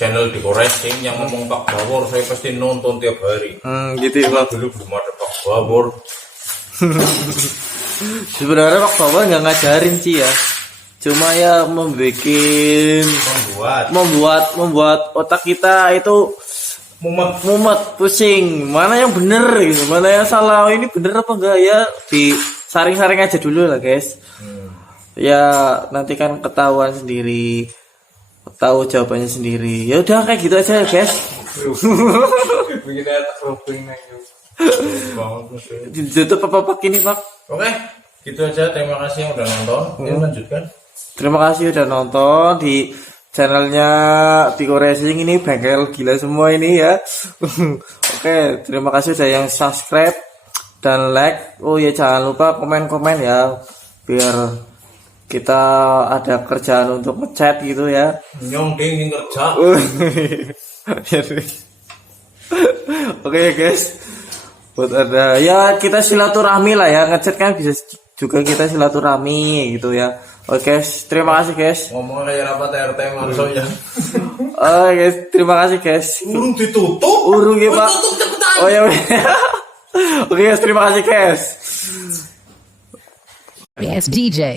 channel Diko Racing yang ngomong Pak Bawor, saya pasti nonton tiap hari. Gitu ya Pak. Dulu belum ada Pak Bawor. Sebenarnya Pak Bawor nggak ngajarin sih ya, cuma ya membuat otak kita itu mumet, pusing, mana yang bener gitu, mana yang salah, ini bener apa enggak ya, disaring-saring aja dulu lah guys. Ya nanti kan ketahuan sendiri, tahu jawabannya sendiri. Ya udah kayak gitu aja ya guys. Begitu ya, roofing Ditutup apa ini Pak? Oke, gitu aja. Terima kasih yang udah nonton. Yuk lanjutkan. Terima kasih udah nonton di channelnya Diko Racing. Ini bengkel gila semua ini ya. Oke, terima kasih udah yang subscribe dan like. Oh ya jangan lupa komen-komen ya, biar kita ada kerjaan untuk ngechat gitu ya. Nyong ding kerja. Oke guys, buat ada ya kita silaturahmi lah ya, ngechat kan bisa juga kita silaturahmi gitu ya. Oke guys, terima kasih guys. Ngomong kayak rapat RT Marso ya. Oh guys, terima kasih guys. Urung ditutup. Urung ya Pak. Oh ya. Oke guys, terima kasih guys. Yes, DJ.